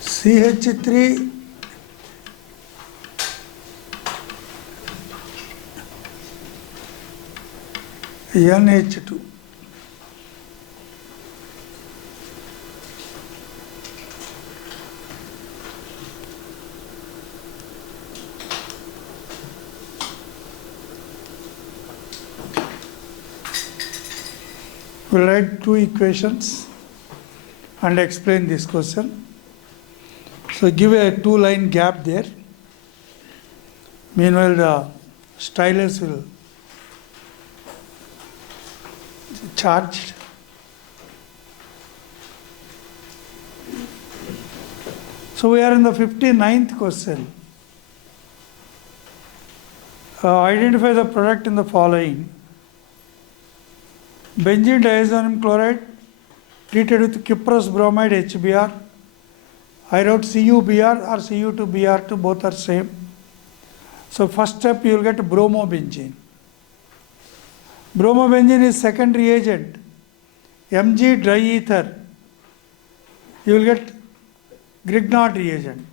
CH3 NH2. We'll write 2 equations and explain this question. So give a 2-line gap there. Meanwhile, the stylus will charge. So we are in the 59th question. Identify the product in the following. Benzene diazonium chloride treated with cuprous bromide HBr. I wrote CuBr or Cu2Br2, both are same. So first step you will get bromobenzene. Bromobenzene is second reagent. Mg dry ether. You will get Grignard reagent.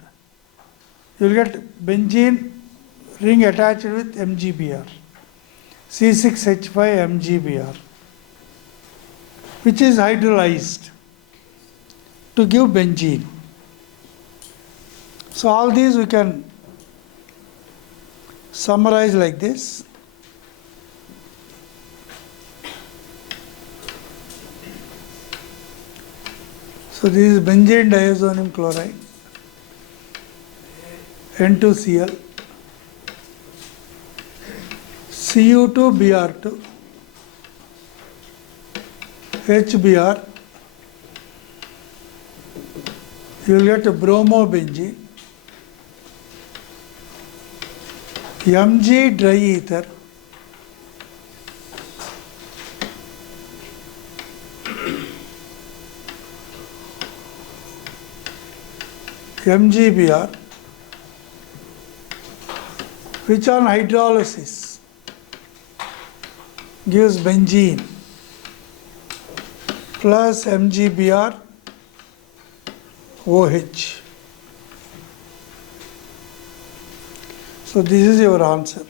You will get benzene ring attached with MgBr. C6H5 MgBr, which is hydrolyzed to give benzene. So all these we can summarize like this. So this is benzene diazonium chloride, N2Cl, Cu2Br2, HBr, you will get bromobenzene, Mg dry ether, MgBr, which on hydrolysis gives benzene plus MgBr OH. So this is your answer.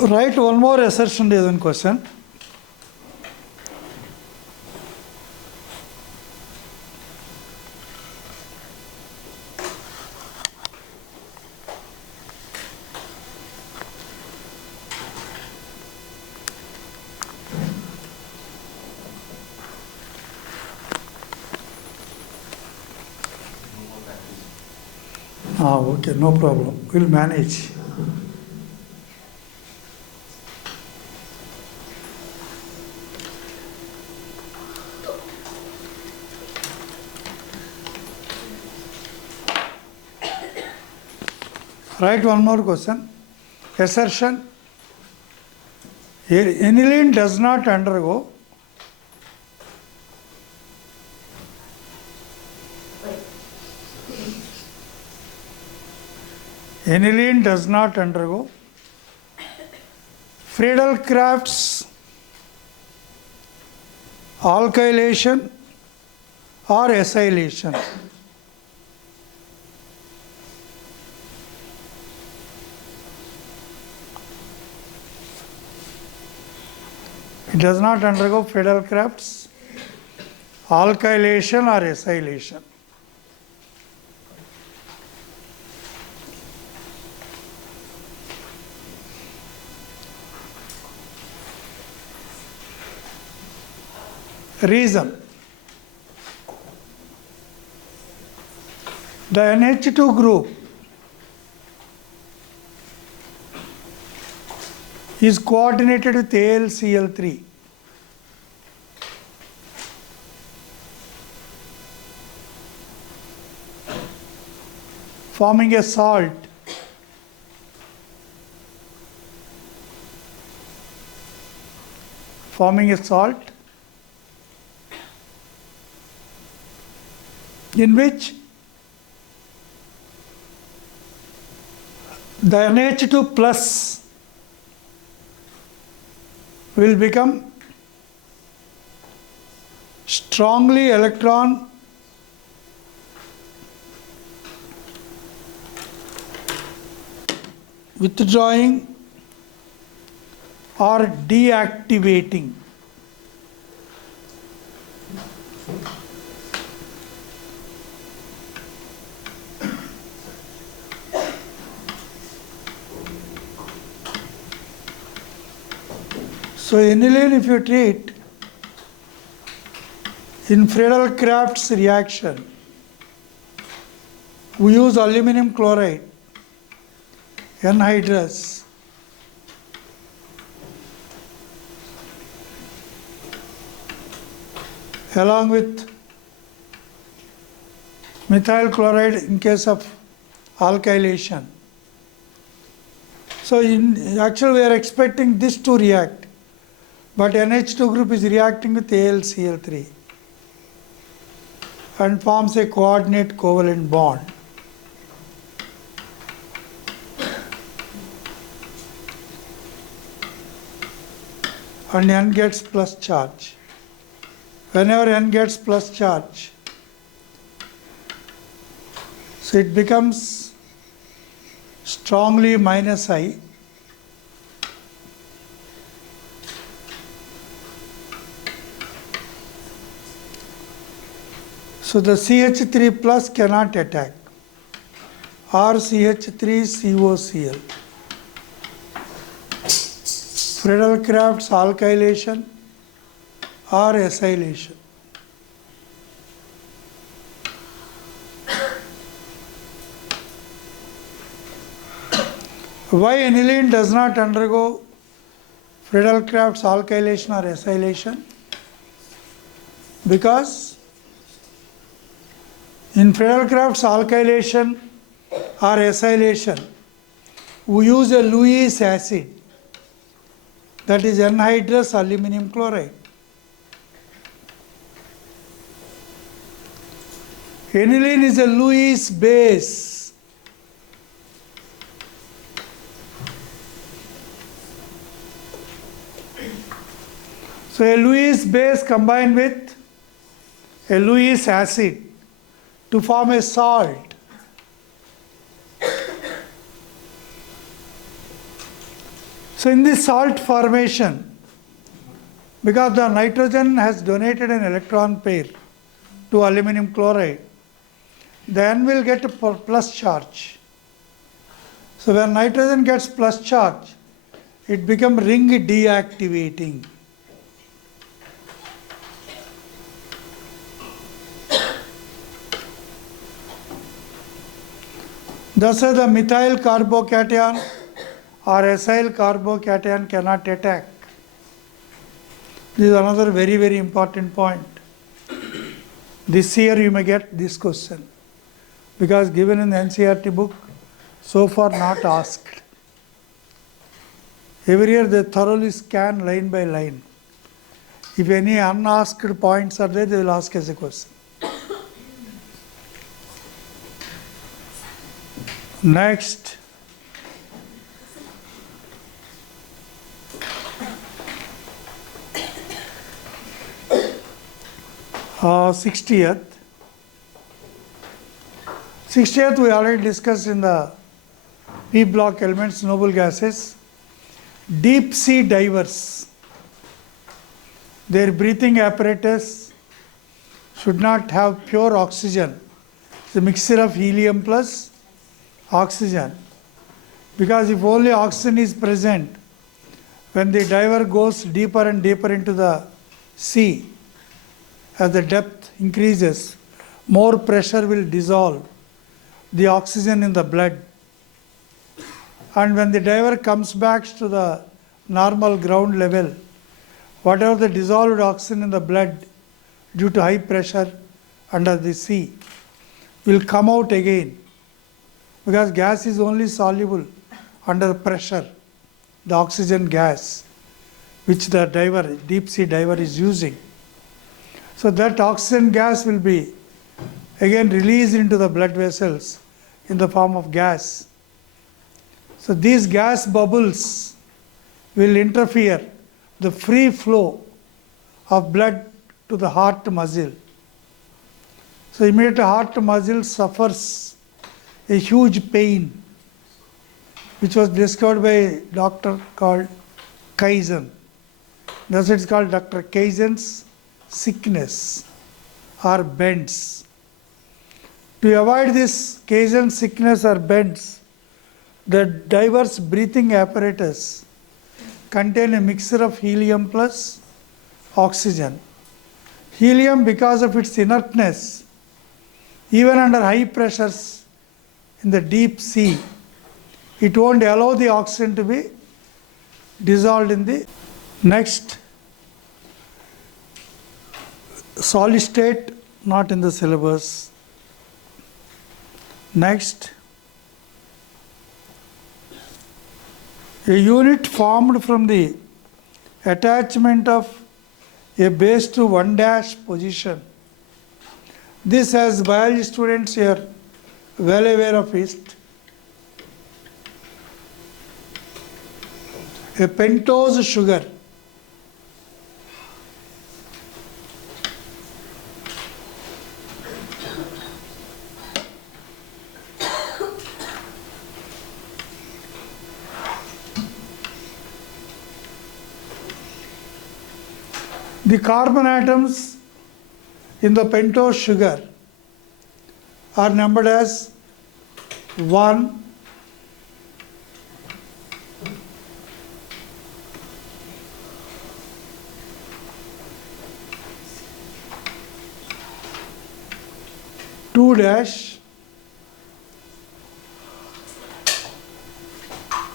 Write one more assertion driven question. Okay, no problem. We'll manage. Write one more question. Assertion. Aniline does not undergo Friedel-Crafts alkylation or acylation. It does not undergo Friedel-Crafts alkylation or acylation. Reason. The NH2 group is coordinated with AlCl3. Forming a salt. In which the NH2 plus will become strongly electron withdrawing or deactivating. So aniline, if you treat in Friedel-Crafts reaction, we use aluminum chloride, anhydrous, along with methyl chloride in case of alkylation. So in actually we are expecting this to react, but NH2 group is reacting with AlCl3 and forms a coordinate covalent bond. And N gets plus charge. Whenever N gets plus charge, so it becomes strongly minus I. So the CH3 plus cannot attack, or CH3COCl. Friedel-Crafts alkylation or acylation. Why aniline does not undergo Friedel-Crafts alkylation or acylation? Because in Friedel-Crafts alkylation or acylation, we use a Lewis acid, that is anhydrous aluminum chloride. Aniline is a Lewis base. So a Lewis base combined with a Lewis acid to form a salt. So in this salt formation, because the nitrogen has donated an electron pair to aluminum chloride, the N will get a plus charge. So when nitrogen gets plus charge, it becomes ring deactivating. Thus the methyl carbocation or acyl carbocation cannot attack. This is another very, very important point. This year you may get this question, because given in the NCERT book, so far not asked. Every year they thoroughly scan line by line. If any unasked points are there, they will ask as a question. Next, uh, 60th. 60th we already discussed in the P block elements, noble gases. Deep sea divers, their breathing apparatus should not have pure oxygen. It's a mixture of helium plus oxygen, because if only oxygen is present, when the diver goes deeper and deeper into the sea, as the depth increases, more pressure will dissolve the oxygen in the blood. And when the diver comes back to the normal ground level, whatever the dissolved oxygen in the blood due to high pressure under the sea will come out again, because gas is only soluble under pressure, the oxygen gas which the diver, deep sea diver is using. So that oxygen gas will be again released into the blood vessels in the form of gas. So these gas bubbles will interfere the free flow of blood to the heart muscle. So immediately heart muscle suffers a huge pain, which was discovered by a doctor called Kaizen. Thus it's called Dr. Kaizen's sickness or bends. To avoid this Kaizen sickness or bends, the diver's breathing apparatus contain a mixture of helium plus oxygen. Helium, because of its inertness, even under high pressures in the deep sea, it won't allow the oxygen to be dissolved in the next solid state, not in the syllabus. Next, a unit formed from the attachment of a base to 1' position. This, as biology students here well aware of it, a pentose sugar. The carbon atoms in the pentose sugar are numbered as 1, 2'.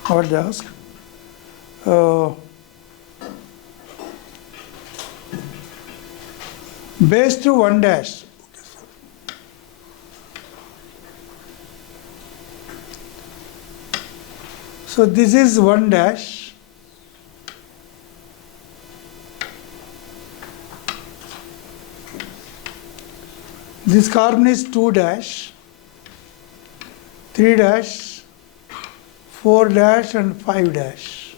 What they ask? Base to 1'. So this is 1 dash. This carbon is 2 dash, 3 dash, 4 dash and 5 dash.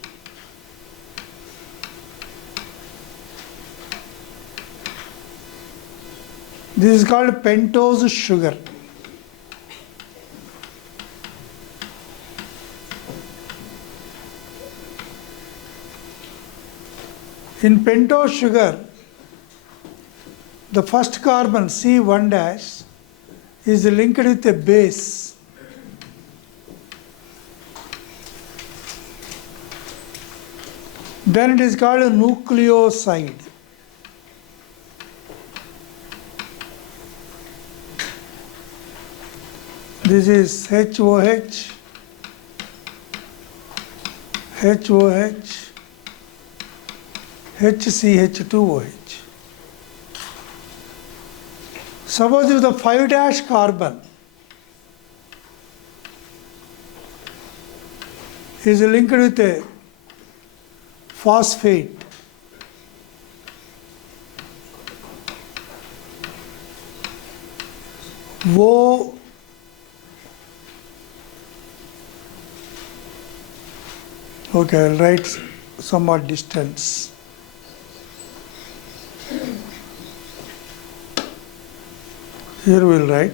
This is called pentose sugar. In pentose sugar, the first carbon C1 dash is linked with a base. Then it is called a nucleoside. This is HOH, HOH, HCH2OH. Suppose if the 5 dash carbon is linked with a phosphate, O okay, I'll write somewhat distance. Here we'll write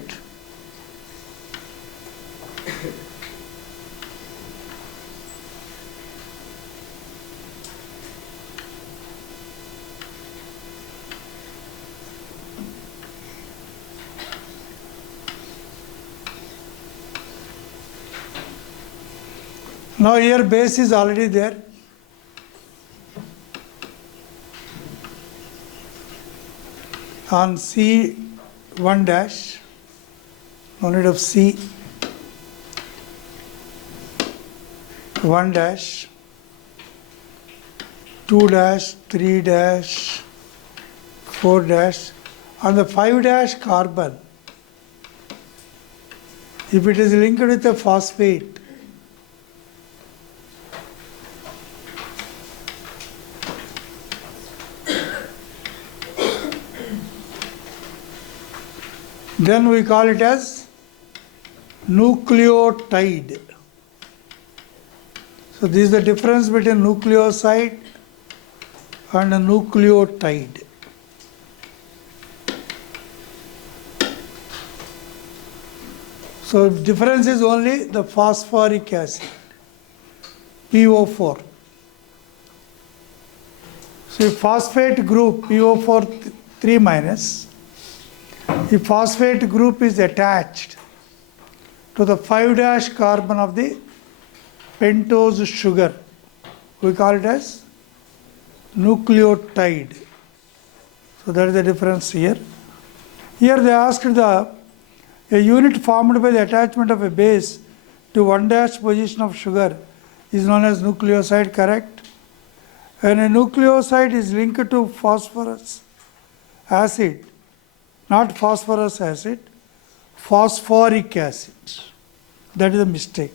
now here base is already there. On C1 dash, no need of C, 1 dash, 2 dash, 3 dash, 4 dash. On the 5 dash carbon, if it is linked with a phosphate, then we call it as nucleotide. So this is the difference between nucleoside and a nucleotide. So difference is only the phosphoric acid, PO4. So if phosphate group PO4 3 minus, if phosphate group is attached to the 5 dash carbon of the pentose sugar, we call it as nucleotide. So that is the difference here. Here they asked a unit formed by the attachment of a base to 1 dash position of sugar is known as nucleoside, correct? And a nucleoside is linked to phosphorus acid, not phosphorus acid, phosphoric acid. That is a mistake.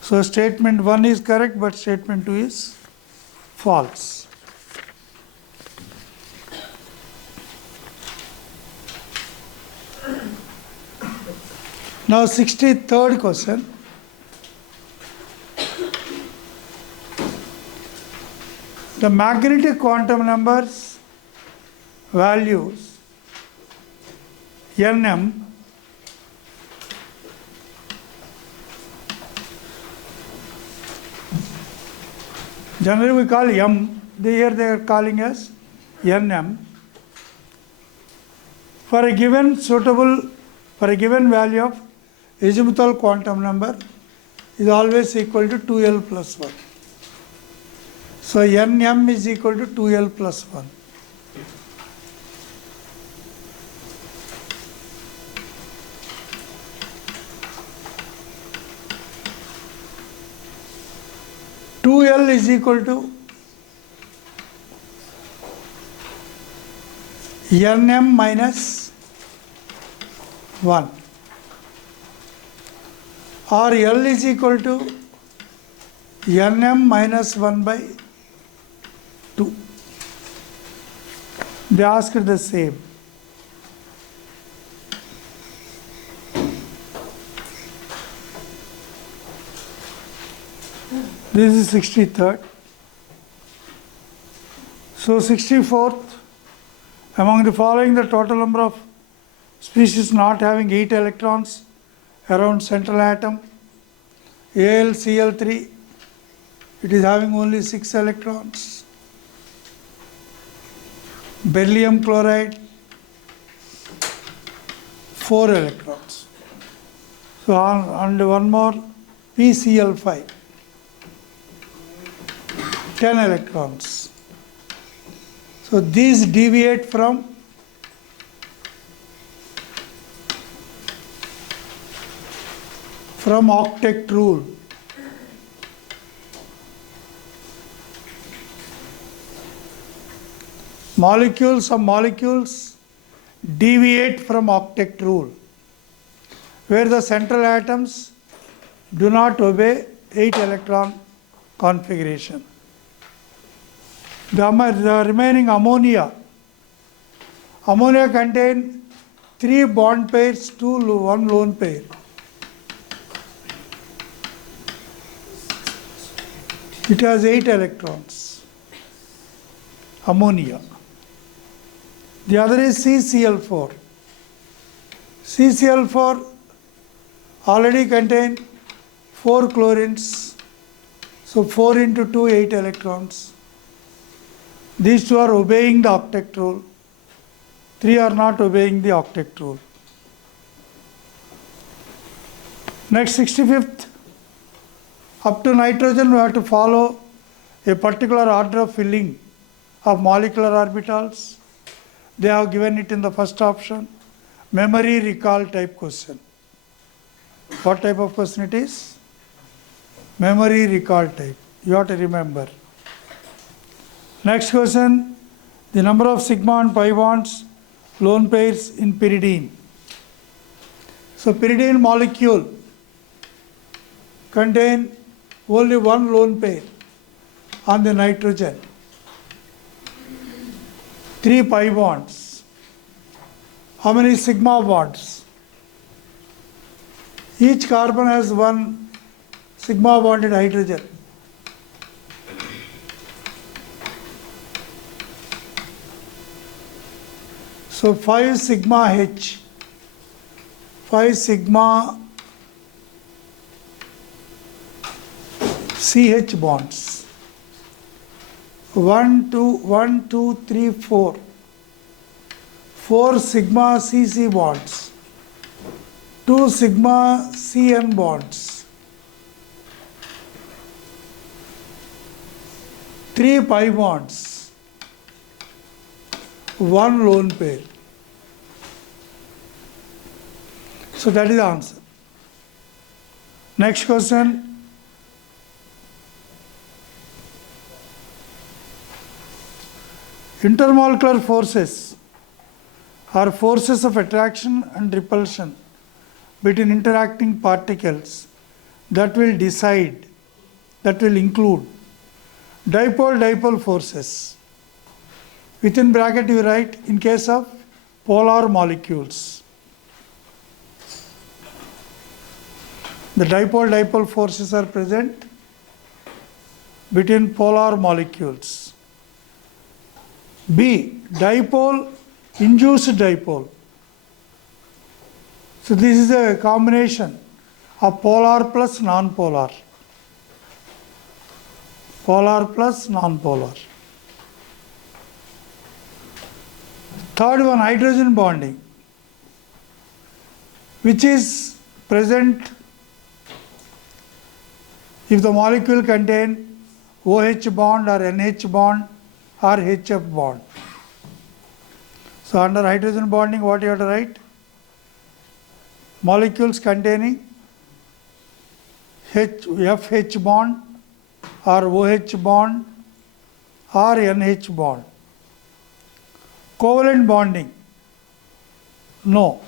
So statement 1 is correct, but statement 2 is false. Now 63rd question. The magnetic quantum numbers values Nm generally we call M, here they are calling as Nm, for a given value of azimuthal quantum number is always equal to 2L plus 1. So Nm is equal to 2L plus 1. L is equal to Nm minus 1, or L is equal to Nm minus 1 by 2. They asked the same. This is 63rd. So 64th, among the following, the total number of species not having 8 electrons around central atom, AlCl3, it is having only 6 electrons. Beryllium chloride, 4 electrons. So and one more, PCl5, 10 electrons. So these deviate from octet rule. Some molecules deviate from octet rule, where the central atoms do not obey 8 electron configuration. The remaining ammonia contain 3 bond pairs, 1 lone pair. It has 8 electrons. Ammonia. The other is CCl4. CCl4 already contain 4 chlorines. So 4 into 2, 8 electrons. These 2 are obeying the octet rule. 3 are not obeying the octet rule. Next, 65th. Up to nitrogen, we have to follow a particular order of filling of molecular orbitals. They have given it in the first option. Memory recall type question. What type of question it is? Memory recall type. You have to remember. Next question, the number of sigma and pi bonds, lone pairs in pyridine. So pyridine molecule contain only 1 lone pair on the nitrogen, 3 pi bonds. How many sigma bonds? Each carbon has 1 sigma bonded hydrogen. So 5 sigma H, 5 sigma CH bonds. 1, 2, 3, 4. 4 sigma CC bonds. 2 sigma CN bonds. 3 pi bonds. 1 lone pair. So that is the answer. Next question. Intermolecular forces are forces of attraction and repulsion between interacting particles that will include dipole-dipole forces. Within bracket you write in case of polar molecules. The dipole-dipole forces are present between polar molecules. B, dipole, induced dipole. So this is a combination of polar plus non-polar. Polar plus non-polar. Third one, hydrogen bonding, which is present if the molecule contain OH bond or NH bond or HF bond. So under hydrogen bonding, what you have to write? Molecules containing FH bond or OH bond or NH bond. Covalent bonding, no.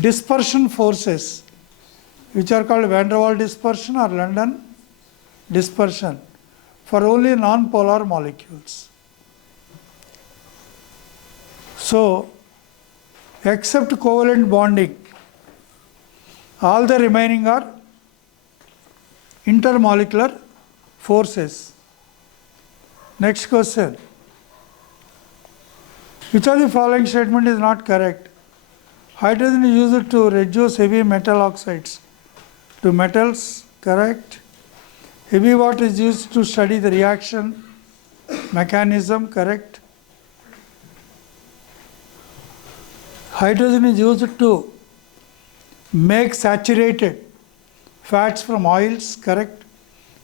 Dispersion forces, which are called van der Waals dispersion or London dispersion for only non-polar molecules. So, except covalent bonding, all the remaining are intermolecular forces. Next question. Which of the following statement is not correct? Hydrogen is used to reduce heavy metal oxides to metals, correct. Heavy water is used to study the reaction mechanism, correct. Hydrogen is used to make saturated fats from oils, correct.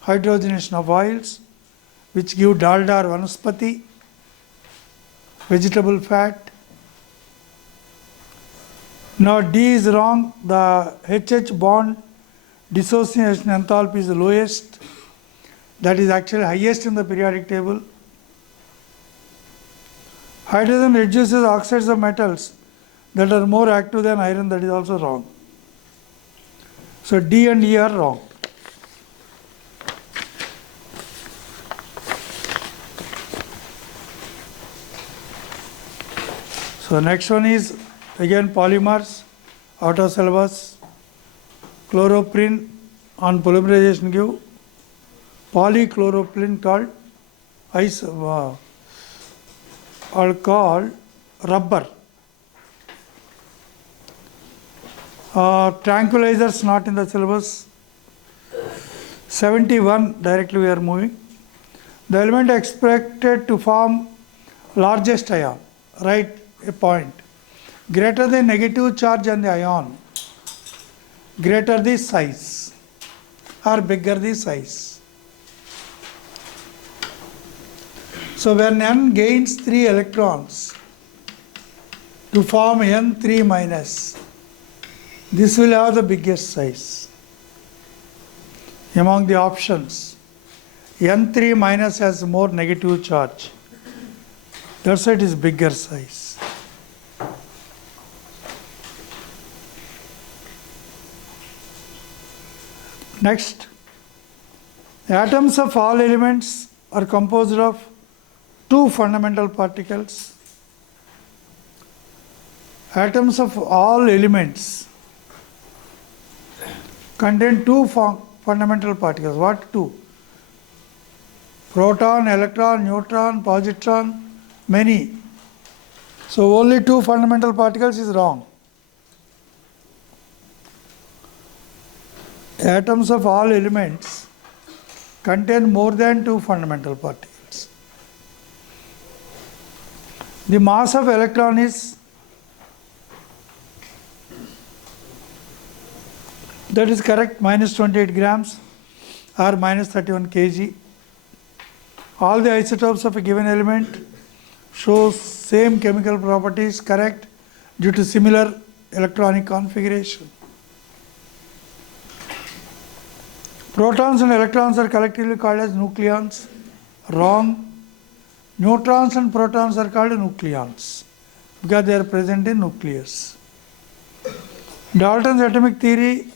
Hydrogenation of oils, which give dalda or vanaspati, vegetable fat. Now D is wrong. The HH bond dissociation enthalpy is the lowest. That is actually highest in the periodic table. Hydrogen reduces oxides of metals that are more active than iron. That is also wrong. So D and E are wrong. So next one is again polymers, out of syllabus. Chloroprin on polymerization give polychloroprin called or called rubber. Tranquilizers not in the syllabus. 71 directly we are moving. The element expected to form largest ion, write a point. Greater the negative charge on the ion, greater the size or bigger the size. So when N gains 3 electrons to form N3 minus, this will have the biggest size. Among the options, N3 minus has more negative charge. That's why it is bigger size. Next, atoms of all elements are composed of 2 fundamental particles. Atoms of all elements contain 2 fundamental particles. What 2? Proton, electron, neutron, positron, many. So only 2 fundamental particles is wrong. Atoms of all elements contain more than 2 fundamental particles. The mass of electron is, that is correct, minus 28 grams or minus 31 kg. All the isotopes of a given element show same chemical properties, correct, due to similar electronic configuration. Protons and electrons are collectively called as nucleons, wrong. Neutrons and protons are called nucleons because they are present in nucleus. Dalton's atomic theory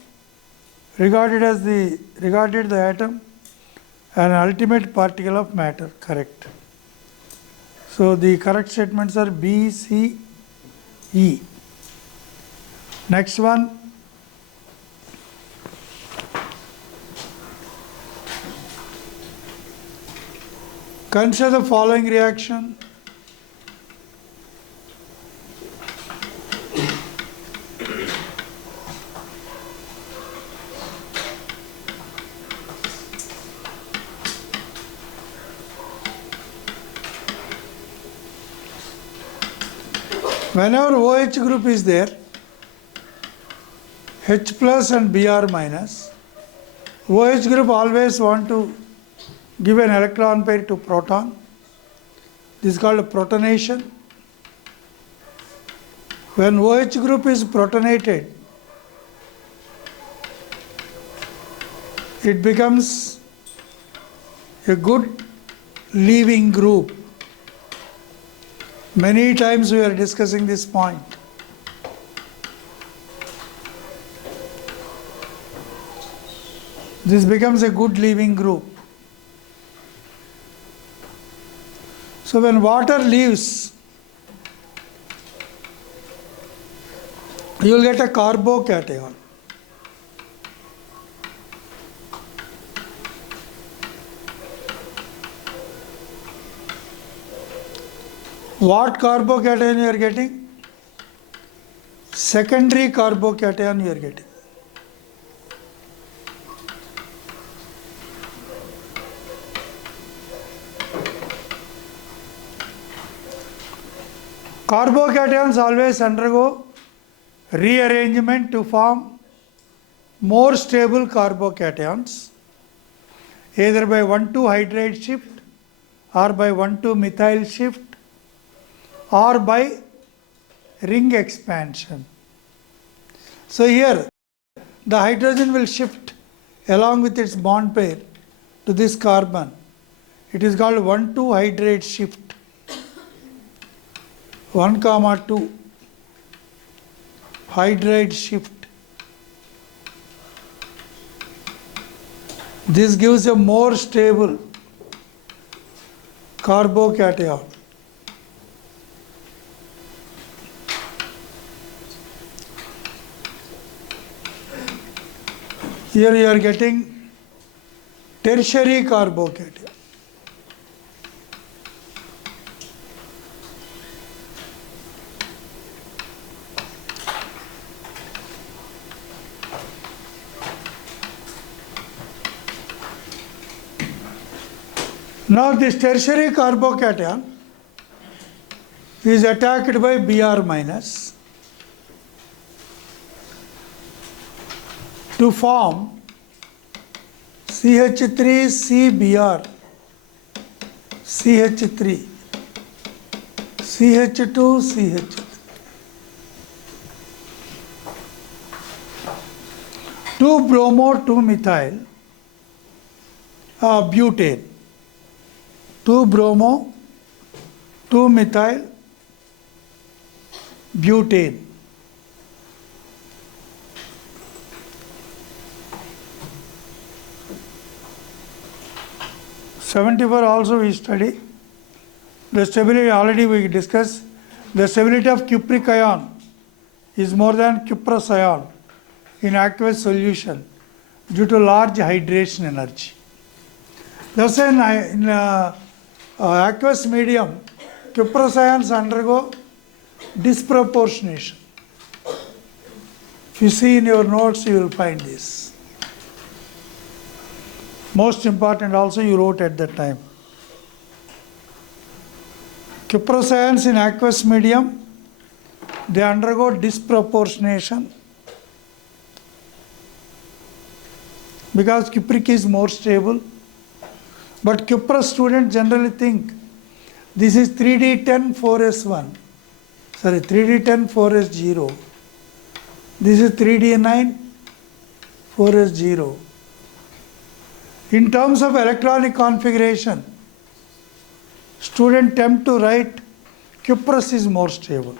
regarded the atom an ultimate particle of matter, correct. So the correct statements are B, C, E. Next one. Consider the following reaction. Whenever OH group is there, H plus and Br minus, OH group always want to give an electron pair to proton. This is called protonation. When OH group is protonated, it becomes a good leaving group. Many times we are discussing this point. This becomes a good leaving group. So when water leaves, you will get a carbocation. What carbocation you are getting? Secondary carbocation you are getting. Carbocations always undergo rearrangement to form more stable carbocations, either by 1,2-hydride shift or by 1,2-methyl shift or by ring expansion. So here the hydrogen will shift along with its bond pair to this carbon. It is called 1,2-hydride shift. 1,2 hydride shift. This gives a more stable carbocation. Here you are getting tertiary carbocation. Now this tertiary carbocation is attacked by Br minus to form CH3CBr, CH3, CH2, CH3. 2-bromo-2-methyl butane. 2-bromo-2-methyl butane. '74 also we study the stability. Already we discussed the stability of cupric ion is more than cuprous ion in aqueous solution due to large hydration energy. Thus in aqueous medium, cuprous ions undergo disproportionation. If you see in your notes, you will find this. Most important also you wrote at that time. Cuprous ions in aqueous medium, they undergo disproportionation because cupric is more stable. But cuprous students generally think this is 3D10 4S1, sorry 3D10 4S0. This is 3D9 4S0. In terms of electronic configuration, students tend to write cuprous is more stable.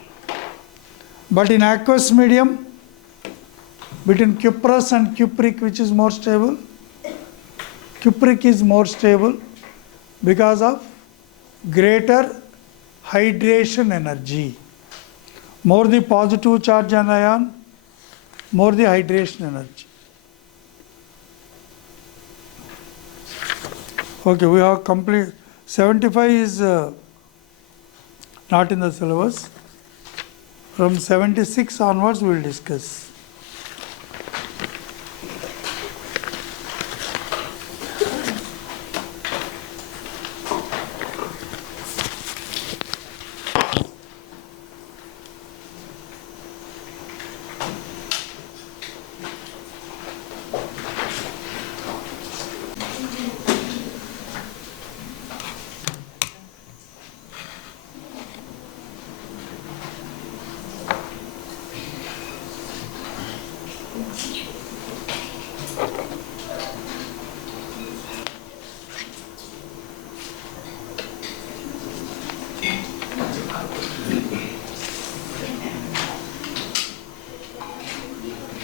But in aqueous medium, between cuprous and cupric, which is more stable? Cupric is more stable because of greater hydration energy. More the positive charge on ion, more the hydration energy. Okay, we have complete. 75 is not in the syllabus. From 76 onwards we will discuss.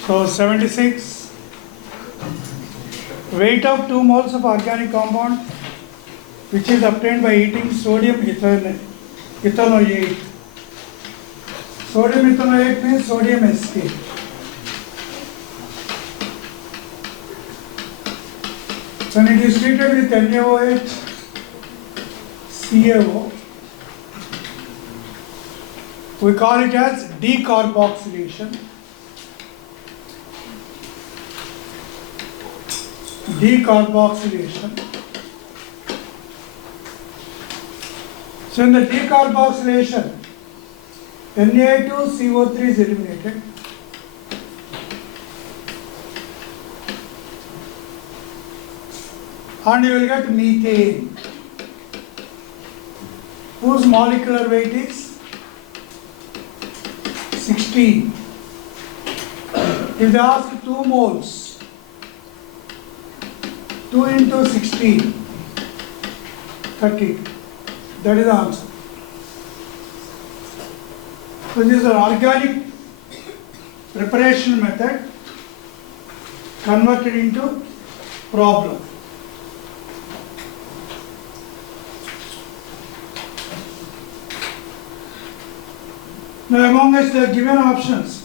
So 76, weight of 2 moles of organic compound which is obtained by heating sodium ethanoate. Sodium ethanoate means sodium acetate. When it is treated with NaOH, CaO, we call it as decarboxylation. Decarboxylation. So in the decarboxylation, Na2CO3 is eliminated. And you will get methane, whose molecular weight is 16. If they ask 2 moles, 2 into 16, 30. That is the answer. So this is an organic preparation method converted into problem. Now among us they are given options.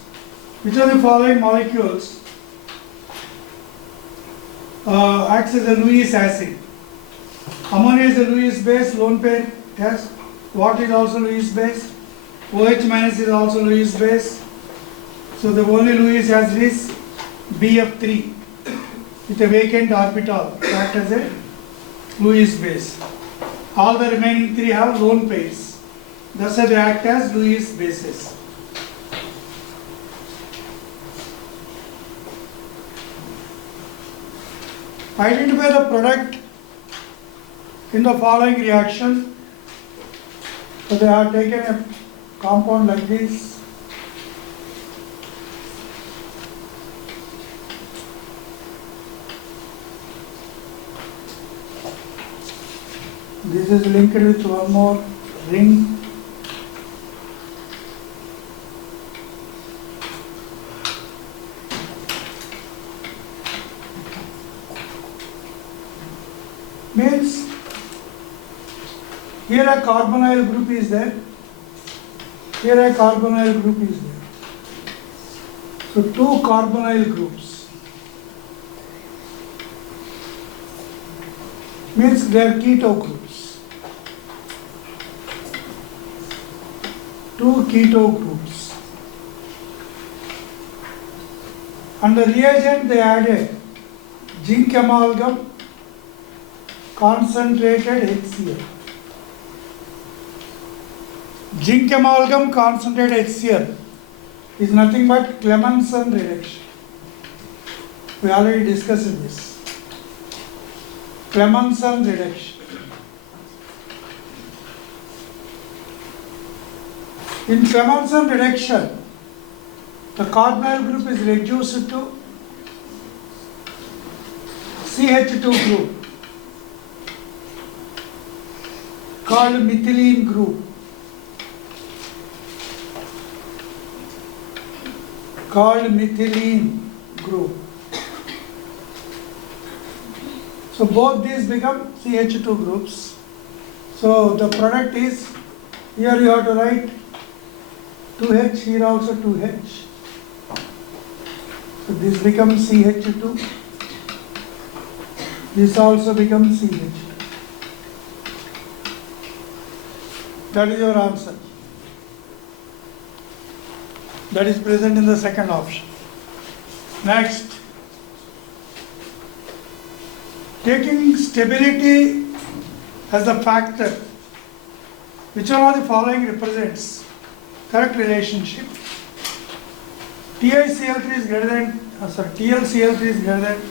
Which of the following molecules acts as a Lewis acid? Ammonia is a Lewis base, lone pair test. Water is also Lewis base. OH minus is also Lewis base. So the only Lewis acid is BF3 with a vacant orbital act as a Lewis base. All the remaining 3 have lone pairs. Thus they act as Lewis bases. Identify the product in the following reaction. So they have taken a compound like this. This is linked with one more ring. Means here a carbonyl group is there, here a carbonyl group is there. So 2 carbonyl groups means they are keto groups. 2 keto groups. And the reagent they added zinc amalgam concentrated HCl. Zinc amalgam concentrated HCl is nothing but Clemmensen reduction. We already discussed this. Clemmensen reduction. In Clemmensen reduction, the carbonyl group is reduced to CH2 group called methylene group. So both these become CH2 groups. So the product is, here you have to write 2H, here also 2H. So this becomes CH2. This also becomes CH2. That is your answer. That is present in the second option. Next, taking stability as a factor, which one of the following represents correct relationship? TiCl3 is greater than, TlCl3 is greater than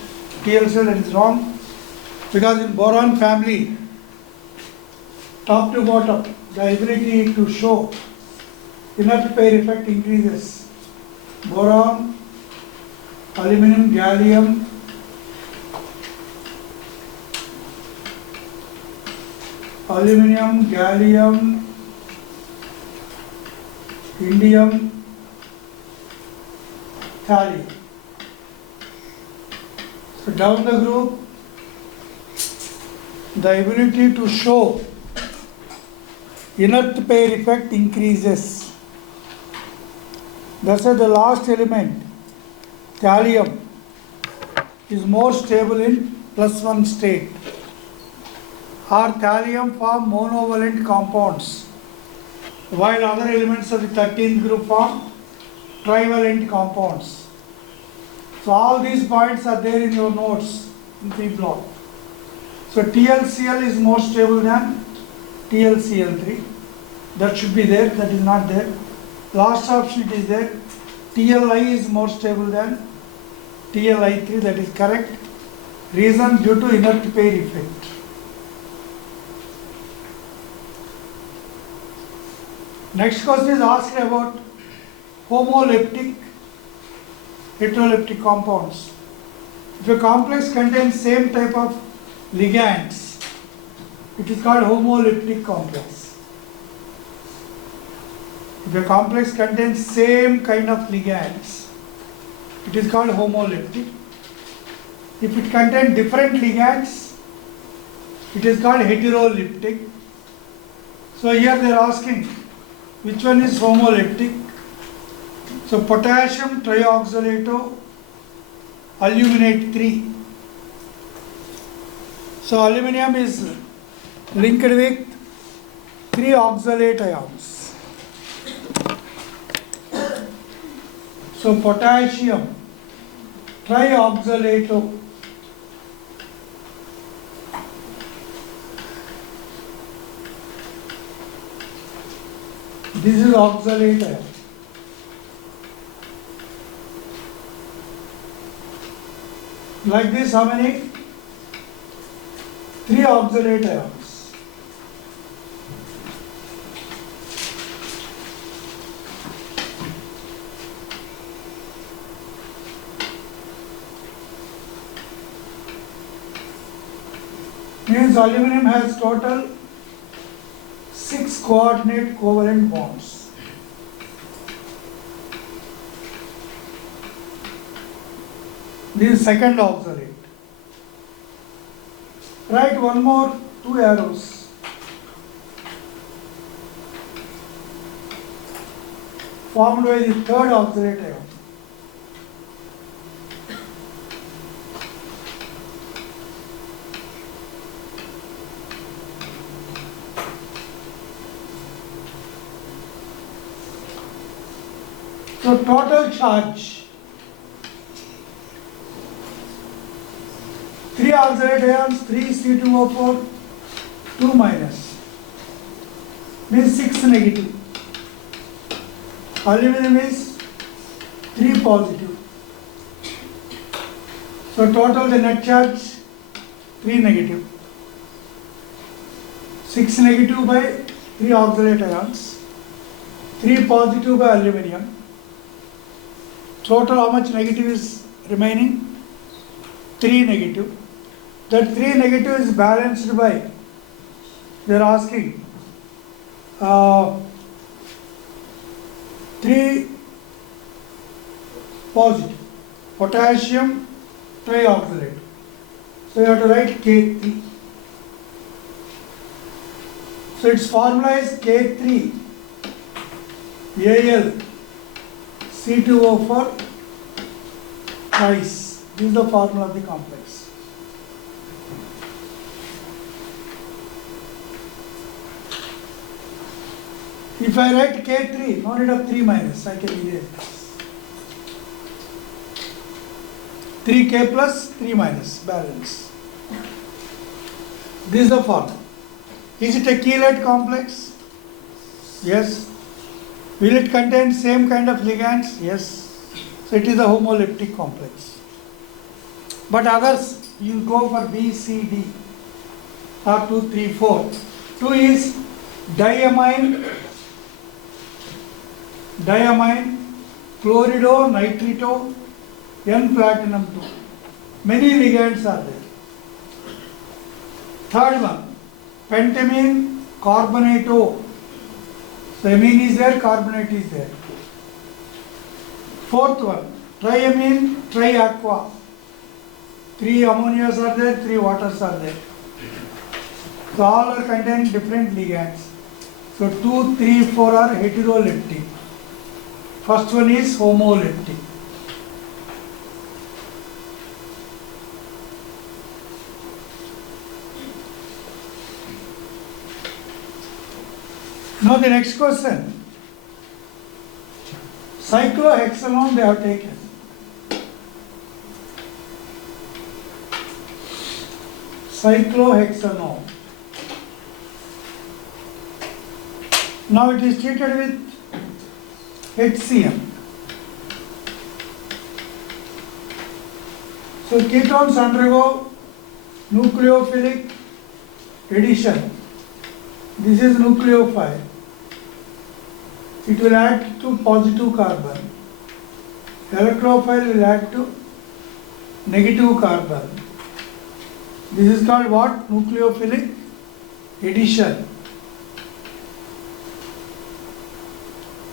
TlCl, that is wrong, because in boron family, top to bottom, the ability to show inner pair effect increases. Boron, aluminum, gallium, indium, thallium. So down the group, the ability to show inert pair effect increases. Thus, the last element, thallium, is more stable in +1 state. Or thallium form monovalent compounds, while other elements of the 13th group form trivalent compounds. So all these points are there in your notes in P block. So TLCl is more stable than TLCl3. That should be there, that is not there. Last option it is there. TLI is more stable than TLI3, that is correct. Reason due to inert pair effect. Next question is asked about homoleptic, heteroleptic compounds. If a complex contains same type of ligands, it is called homoleptic complex. If a complex contains same kind of ligands, it is called homoleptic. If it contains different ligands, it is called heteroleptic. So here they are asking which one is homoleptic. So potassium trioxalato aluminate 3. So aluminum is linked with 3 oxalate ions. So potassium trioxalato this is oxalate ion. Like this, how many? 3 oxalate ions. Means aluminum has total 6 coordinate covalent bonds. This is second oxalate. Write one more 2 arrows. Formed by the third oxalate ion. So total charge, 3 oxalate ions, 3 C2O4, 2 minus, means 6 negative. Aluminum is 3 positive. So total the net charge 3 negative. 6 negative by 3 oxalate ions, 3 positive by aluminum. Total how much negative is remaining? 3 negative. That 3 negative is balanced by, they are asking, 3 positive. Potassium trioxalate. So you have to write K3. So its formula is K3 Al C2O4 twice. This is the formula of the complex. If I write K3, no need of 3 minus, I can erase this. 3K plus 3 minus, balance. This is the formula. Is it a chelate complex? Yes. Will it contain same kind of ligands? Yes. So it is a homoleptic complex. But others, you go for B, C, D, or 2, 3, 4. 2 is diamine, chlorido, nitrito, N-platinum 2. Many ligands are there. Third one, pentamine, carbonato. So amine is there, carbonate is there. Fourth one, triamine, triaqua. 3 ammonias are there, 3 waters are there. So all are containing different ligands. So 2, 3, 4 are heteroleptic. First one is homoleptic. Now the next question. Cyclohexanone they have taken. Cyclohexanone. Now it is treated with HCl. So ketones undergo nucleophilic addition. This is nucleophile. It will add to positive carbon. Electrophile will add to negative carbon. This is called what? Nucleophilic addition.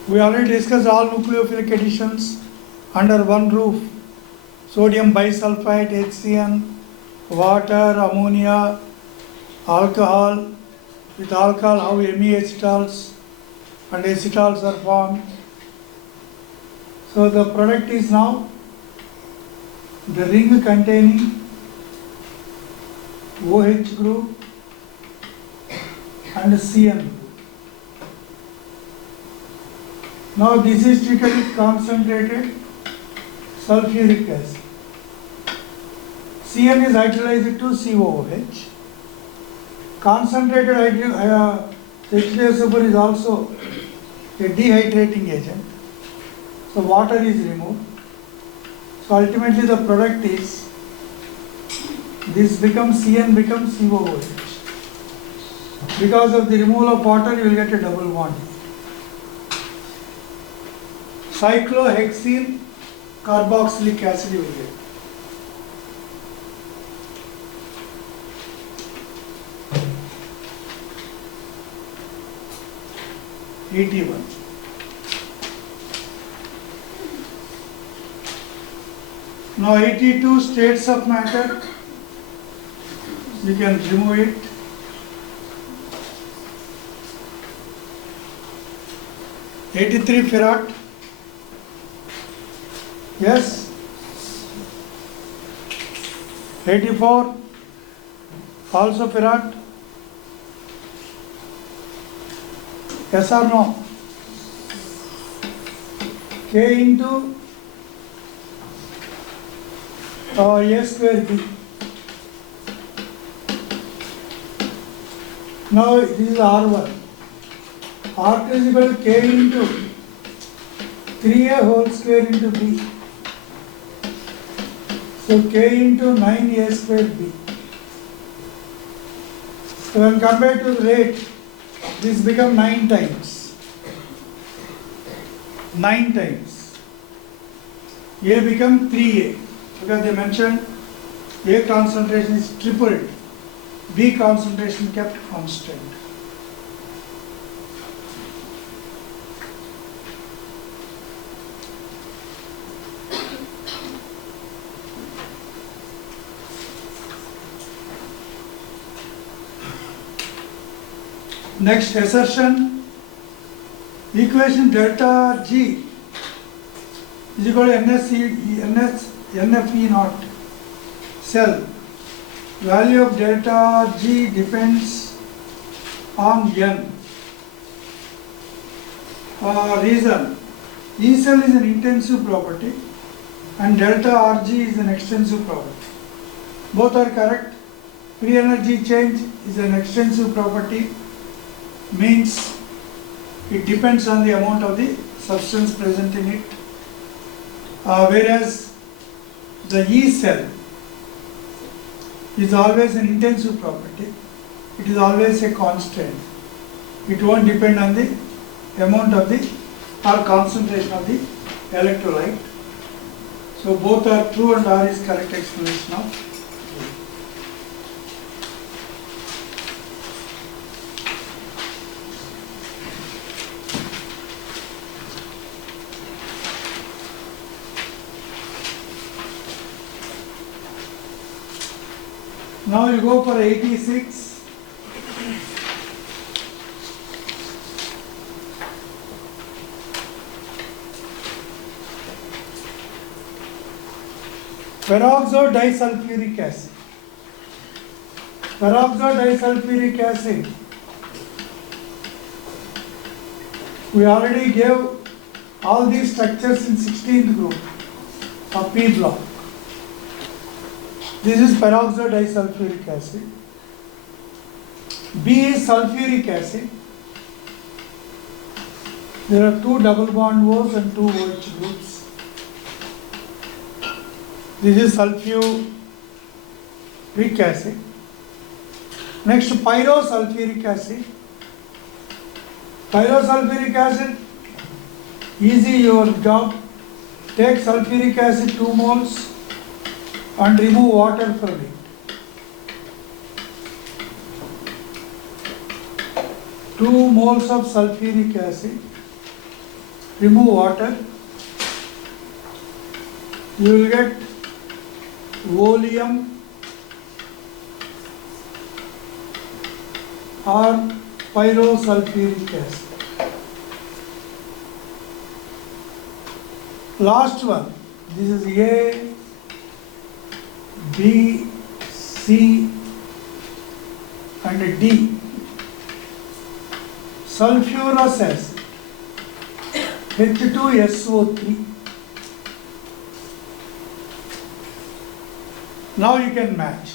We already discussed all nucleophilic additions under one roof. Sodium bisulfite, HCN, water, ammonia, alcohol. With alcohol, how MeAcetals and acetals are formed. So the product is now the ring containing OH group and CN group. Now this is treated with concentrated sulfuric acid. CN is hydrolyzed to COOH. Concentrated H2SO4 is also a dehydrating agent. So water is removed. So ultimately the product is, this becomes CN becomes COOH. Because of the removal of water, you will get a double bond. Cyclohexyl carboxylic acid you will get. AT1. Now 82 states of matter, you can remove it. '83 ferrite, yes. 84 also ferrite. Yes or no? K into A square B. Now this is R1. R2 is equal to K into 3A whole square into B. So K into 9A square B. So when compared to the rate, this becomes 9 times. 9 times. A becomes 3A. Because they mentioned A concentration is tripled. B concentration kept constant. Next assertion, equation delta G is equal to NFE naught cell. Value of delta G depends on N. Reason, E cell is an intensive property and delta RG is an extensive property. Both are correct. Free energy change is an extensive property, means it depends on the amount of the substance present in it. Whereas the E cell is always an intensive property. It is always a constant. It won't depend on the amount of the or concentration of the electrolyte. So both are true and R is correct explanation of. Now you go for 86. Peroxide disulfuric acid. Peroxide disulfuric acid. We already gave all these structures in 16th group of P block. This is peroxide disulfuric acid. B is sulfuric acid. There are two double bond O's and two OH groups. This is sulfuric acid. Next, pyrosulfuric acid. Pyrosulfuric acid, easy your job. Take sulfuric acid 2 moles and remove water from it. 2 moles of sulfuric acid, remove water, you will get oleum or pyrosulfuric acid. Last one, this is A, B, C and D. Sulfurous acid, H2SO3. Now you can match.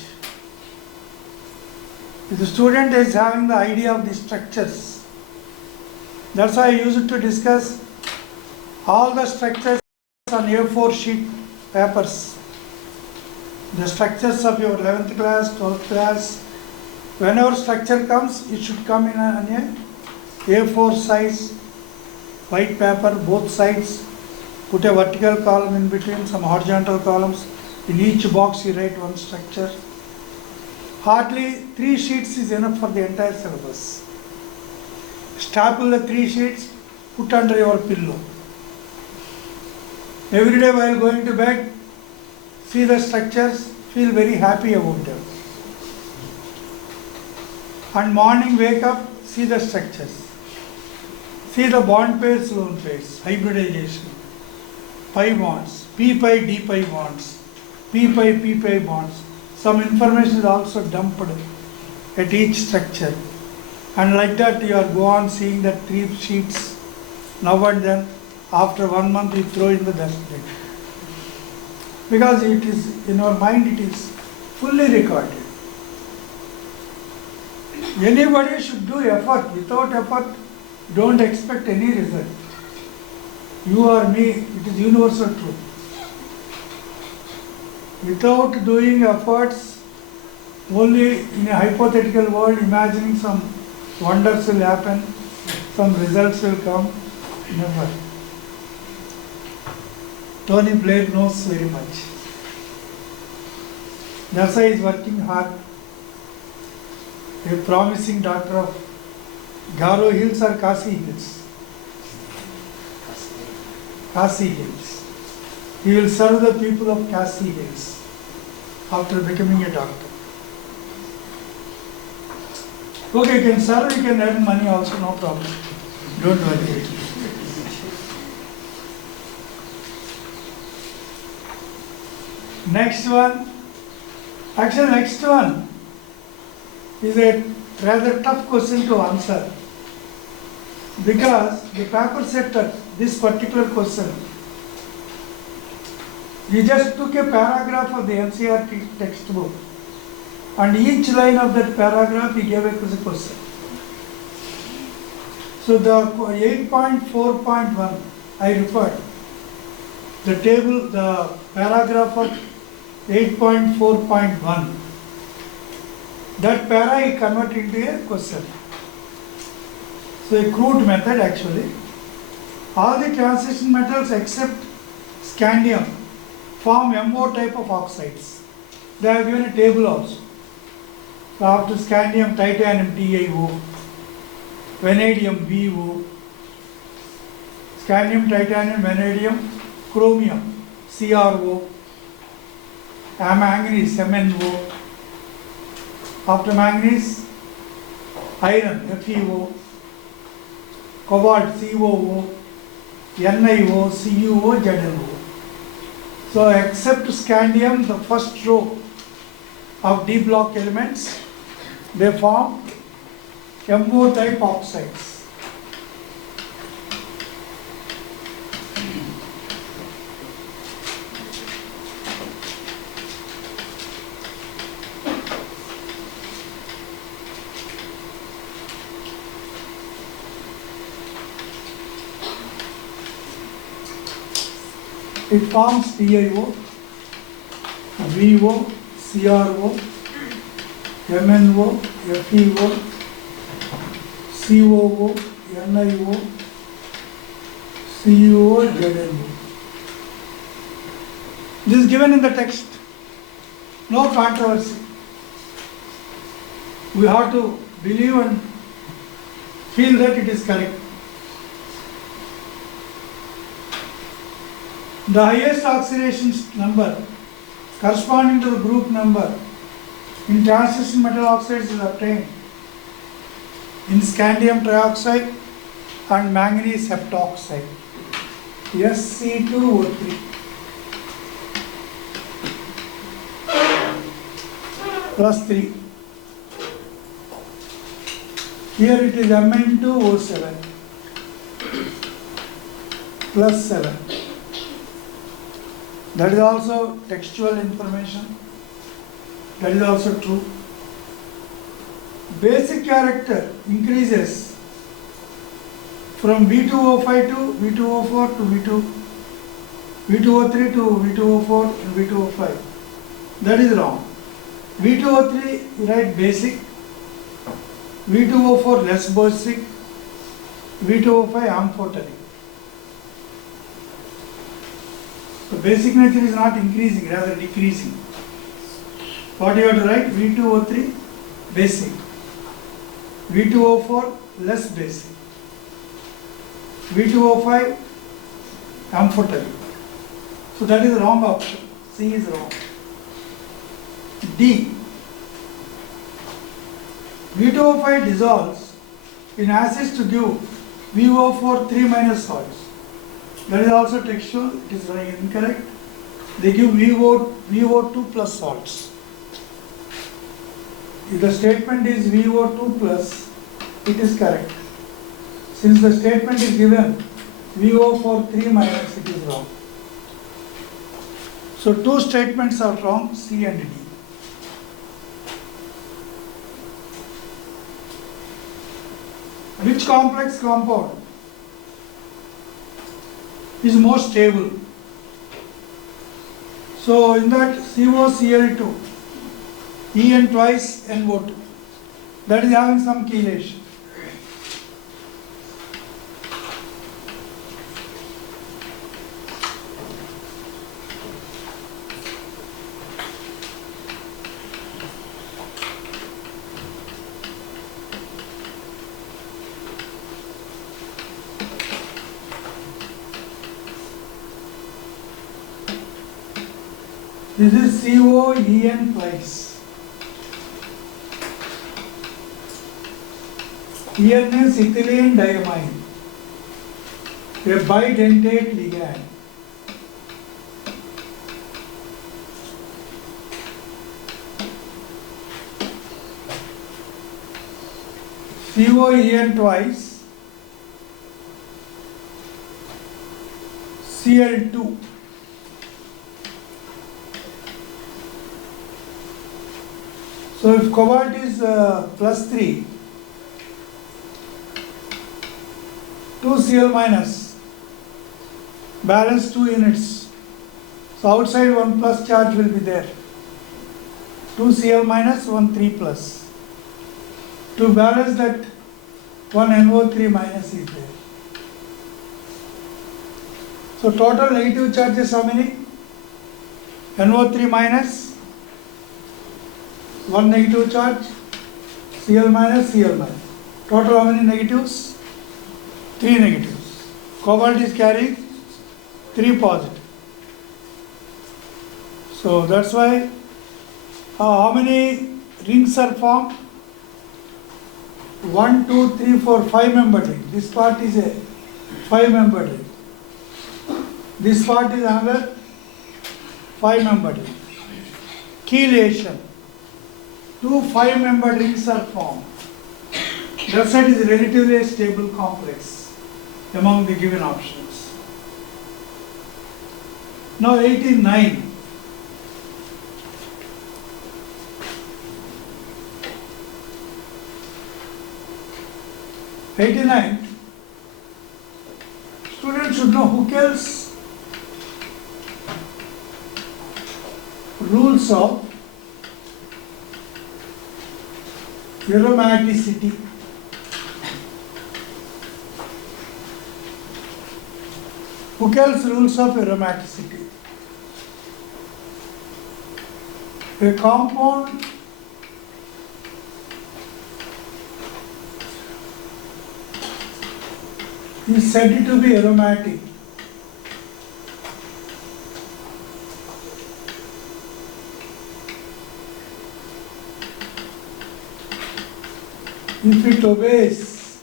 If the student is having the idea of the structures, that's why I use it to discuss all the structures on A4 sheet papers. The structures of your 11th class, 12th class, whenever structure comes, it should come in a A4 size, white paper, both sides, put a vertical column in between, some horizontal columns. In each box you write one structure. Hardly 3 sheets is enough for the entire syllabus. Staple the 3 sheets, put under your pillow. Every day while going to bed, see the structures, feel very happy about them. And morning wake up, see the structures. See the bond pairs, lone pairs, hybridization, pi bonds, p pi d pi bonds, p pi bonds. Some information is also dumped at each structure. And like that you are go on seeing that 3 sheets now and then. After 1 month you throw in the dustbin. Because it is in our mind, it is fully recorded. Anybody should do effort. Without effort, don't expect any result. You or me, it is universal truth. Without doing efforts, only in a hypothetical world, imagining some wonders will happen, some results will come, never. Tony Blair knows very much. That's why he is working hard. A promising doctor of Garo Hills or Kasi Hills? Kasi Hills. He will serve the people of Kasi Hills after becoming a doctor. Okay, you can serve, you can earn money also, no problem. Don't worry. Next one, actually next one is a rather tough question to answer, because the paper set that this particular question, he just took a paragraph of the NCERT textbook and each line of that paragraph he gave a question. So the 8.4.1 I referred, the table, the paragraph of 8.4.1, that para I convert into a question. So a crude method actually. All the transition metals except scandium form MO type of oxides. They have given a table also. So after scandium, titanium TiO, vanadium VO, scandium, titanium, vanadium, chromium CRO, manganese MnO, after manganese, iron FeO, cobalt COO, NiO, CuO, ZnO. So except scandium, the first row of D block elements, they form MO type oxides. It forms TiO, VO, CRO, MNO, FeO, COO, NiO, CuO, ZnO. This is given in the text. No controversy. We have to believe and feel that it is correct. The highest oxidation number corresponding to the group number in transition metal oxides is obtained in scandium trioxide and manganese heptoxide, Sc2O3 plus 3. Here it is Mn2O7 plus 7. That is also textual information. That is also true. Basic character increases from V2O5 to V2O4 to V2O3 to V2O4 and V2O5. That is wrong. V2O3 you write basic, V2O4 less basic, V2O5 amphoteric. So basic nature is not increasing, rather decreasing. What you have to write? V2O3 basic, V2O4 less basic, V2O5 amphoteric. So that is the wrong option. C is wrong. D. V2O5 dissolves in acids to give VO4 3 minus salts. That is also textual, it is incorrect. They give VO2 plus salts. If the statement is VO2 plus, it is correct. Since the statement is given VO4 3 minus, it is wrong. So two statements are wrong, C and D. Which complex compound is more stable? So in that COCl2, En twice NO2, that is having some chelation. This is COEN twice. En is ethylene diamine, a bidentate ligand. COEN twice, Cl2. So if cobalt is plus 3, 2 Cl minus, balance 2 units. So outside 1 plus charge will be there. 2 Cl minus, 1 3 plus. To balance that, 1 NO3 minus is there. So total negative charges how many? NO3 minus, 1 negative charge, Cl minus, Cl minus. Total how many negatives? 3 negatives. Cobalt is carrying 3 positive. So that's why how many rings are formed? 1, 2, 3, 4, 5 membered ring. This part is a 5 membered ring. This part is another 5-membered ring. Chelation. Two 5-membered rings are formed. That set is relatively a stable complex among the given options. Now 89. Students should know Huckel's rules of aromaticity. Huckel's rules of aromaticity. A compound is said to be aromatic if it obeys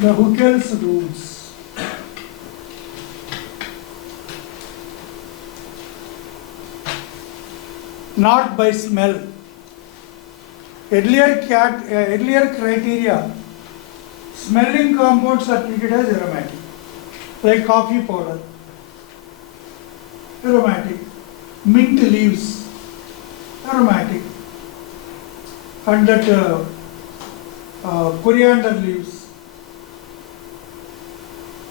the Huckel's rules. Not by smell. Earlier criteria, smelling compounds are treated as aromatic, like coffee powder, aromatic, mint leaves, aromatic, and that coriander leaves,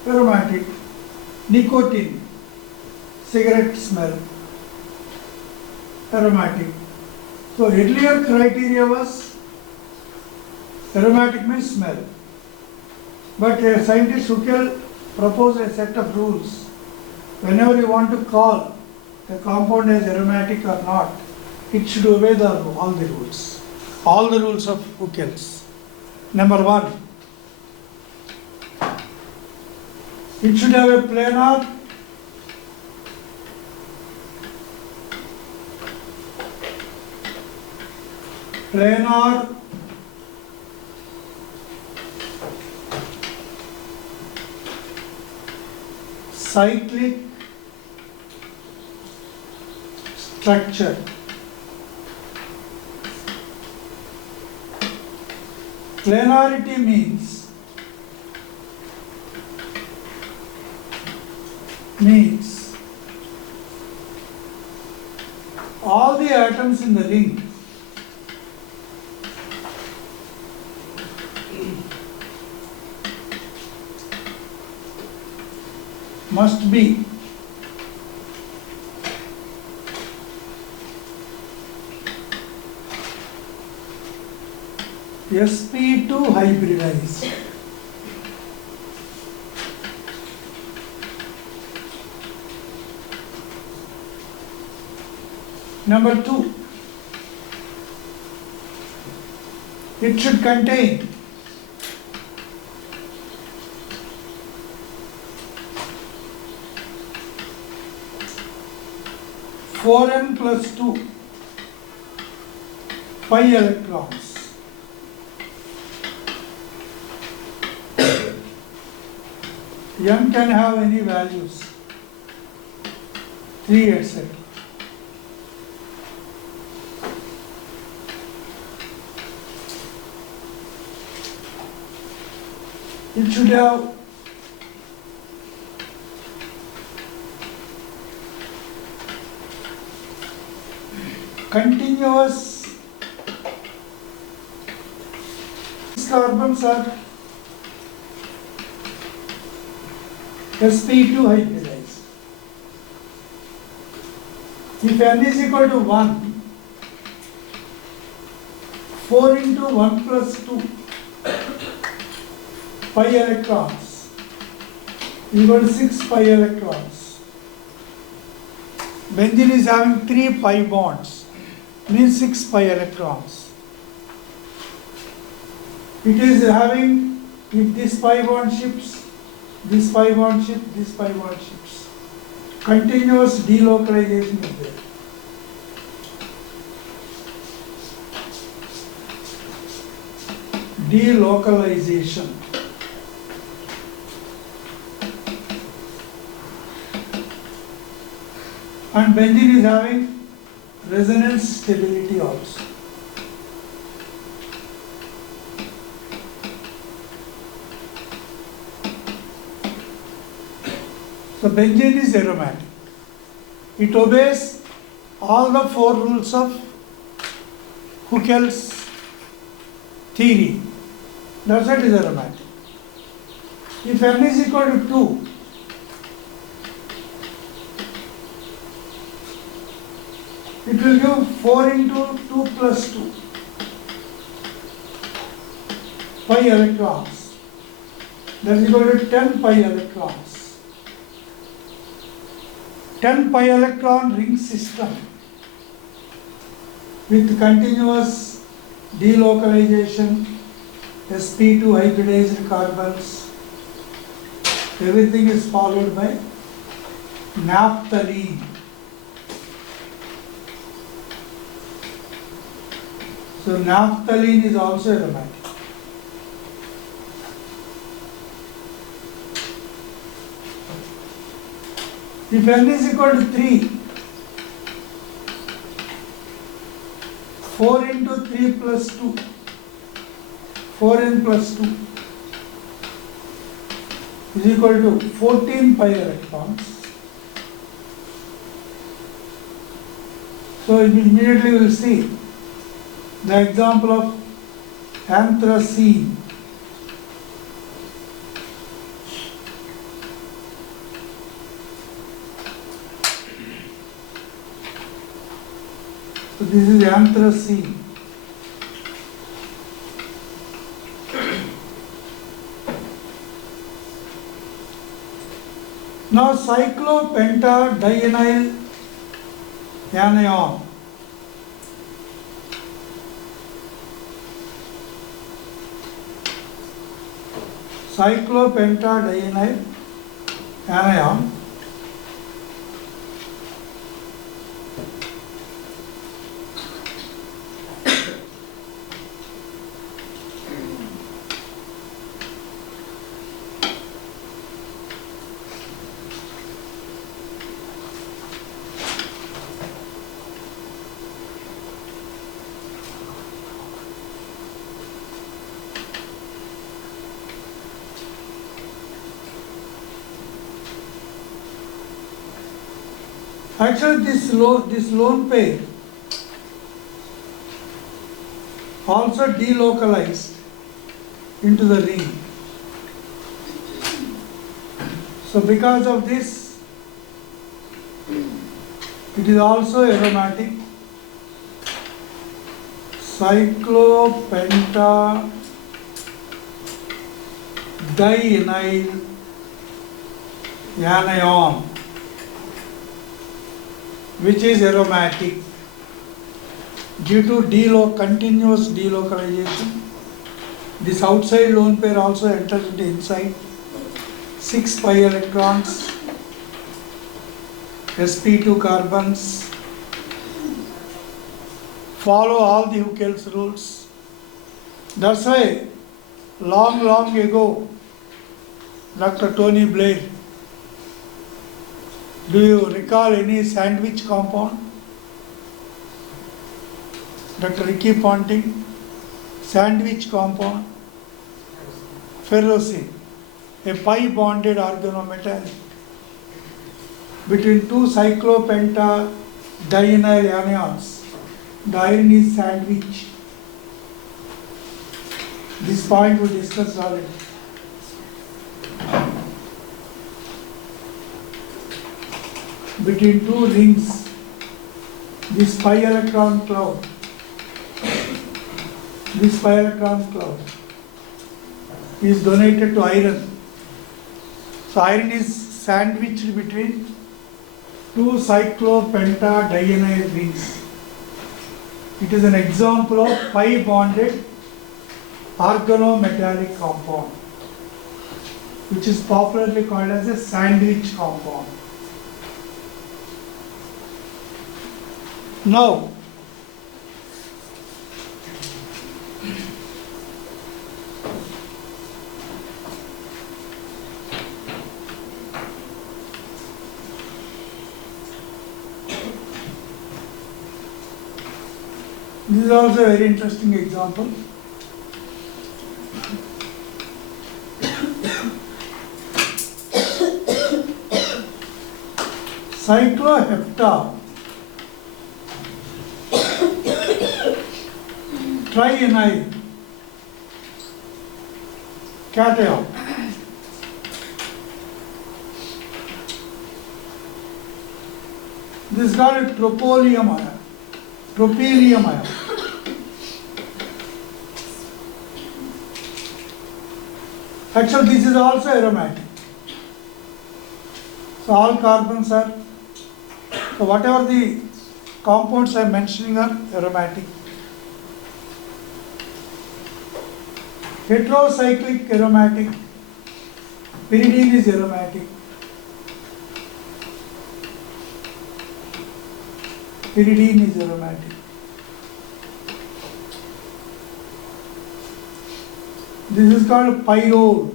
aromatic, nicotine, cigarette smell, aromatic. So earlier criteria was aromatic means smell. But scientist Huckel proposed a set of rules. Whenever you want to call a compound as aromatic or not, it should obey all the rules. All the rules of Huckel's. Number 1, it should have a planar cyclic structure. Planarity means all the atoms in the ring must be sp2 hybridized. Number 2, it should contain (4n + 2) pi electrons. N can have any values, 3 etc. It should have continuous carbons are sp2 hybridized. If n is equal to 1, 4 into 1 + 2 pi electrons equal to 6 pi electrons. Benzene is having 3 pi bonds, means 6 pi electrons. It is having, if this pi bond shifts, this pi bond shifts, this pi bond shifts. Continuous delocalization is there. Delocalization. and benzene is having resonance stability also. So benzene is aromatic. It obeys all the four rules of Huckel's theory. That's why it is aromatic. If n is equal to 2, it will give 4 into 2 plus 2 pi electrons. That is equal to 10 pi electrons. 10 pi electron ring system with continuous delocalization, sp2 hybridized carbons. Everything is followed by naphthalene. So naphthalene is also aromatic. If n is equal to 3, 4 into 3 plus 2, 4n plus 2 is equal to 14 pi electrons. So immediately we will see the example of anthracene. So this is anthracene. Now cyclopentadienyl anion. Cyclopentadienyl anion actually this lone pair also delocalized into the ring. So because of this, it is also aromatic. Cyclopentadienyl anion, which is aromatic due to continuous delocalization. This outside lone pair also enters into inside. 6 pi electrons, sp2 carbons, follow all the Huckel's rules. That's why long ago, Dr. Tony Blair, do you recall any sandwich compound? Dr. Ricky Ponting, sandwich compound, ferrocene, a pi bonded organometallic between two cyclopentadienyl anions. The iron is sandwich. This point we discussed already. Between two rings, this pi electron cloud is donated to iron. So iron is sandwiched between two cyclopentadienyl rings. It is an example of pi bonded organometallic compound, which is popularly called as a sandwich compound. Now, This is also a very interesting example. Cyclohepta triennyl cation. This is called tropylium ion. Tropylium ion. Actually, this is also aromatic. So all carbons are, so whatever the compounds I am mentioning are aromatic. Heterocyclic aromatic. Pyridine is aromatic. Pyridine is aromatic. This is called pyrrole.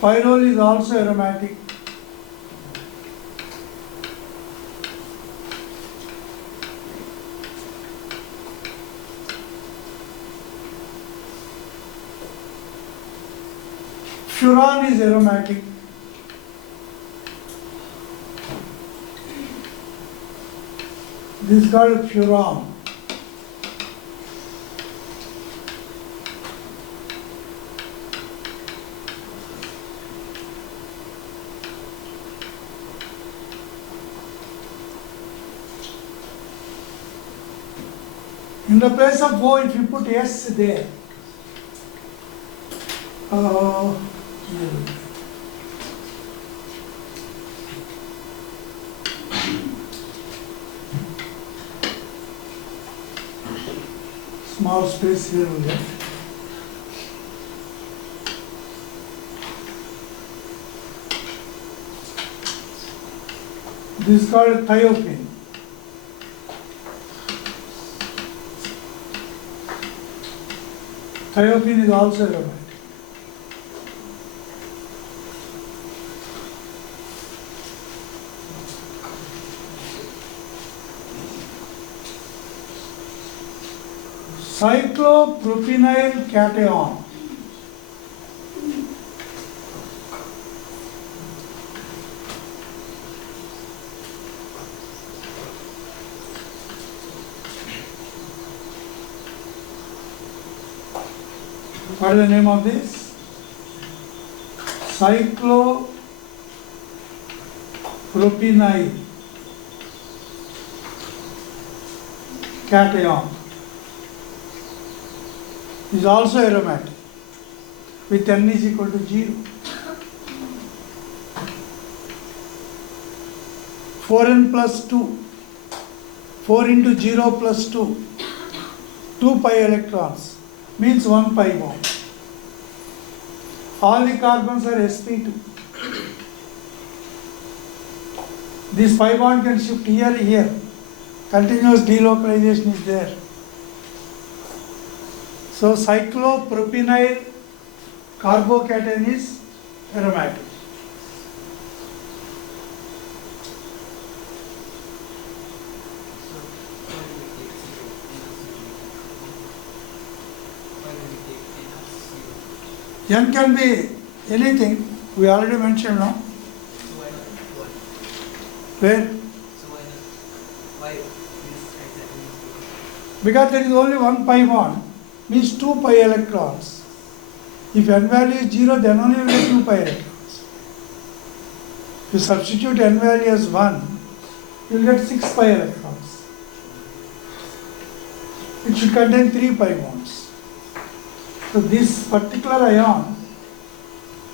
Pyrrole is also aromatic. Furan is aromatic. This is called furan. In the place of O, if you put S there, small space here will get. This is called thiophene. Thiophene is also aromatic. Cyclopropynyl cation. What is the name of this? Cyclopropynyl cation is also aromatic with N is equal to 0. 4n plus 2, 4 into 0 plus 2, 2 pi electrons means 1 pi bond. All the carbons are sp2. This pi bond can shift here, here. Continuous delocalization is there. So cyclopropynyl carbocation is aromatic. N can be anything, we already mentioned, no? Where? Because there is only 1 pi bond, means 2 pi electrons. If n value is 0, then only you will get 2 pi electrons. If you substitute n value as 1, you will get 6 pi electrons. It should contain 3 pi bonds. So this particular ion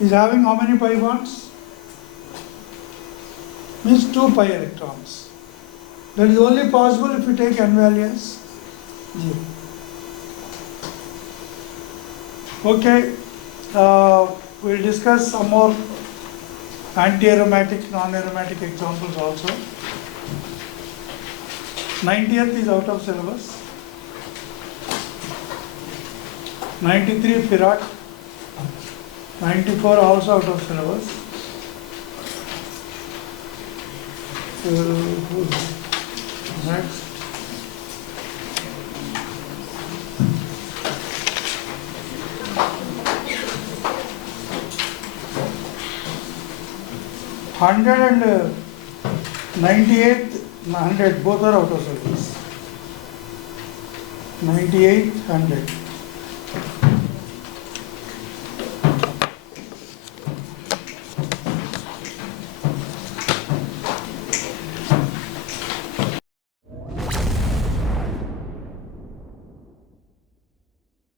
is having how many pi bonds? Means 2 pi electrons. That is only possible if you take n value as 0. Okay, we'll discuss some more anti-aromatic, non-aromatic examples also. 90th is out of syllabus. 93 Firat, 94 also out of syllabus. Next. Hundred and 98, 100, both are out of syllabus. 98, 100.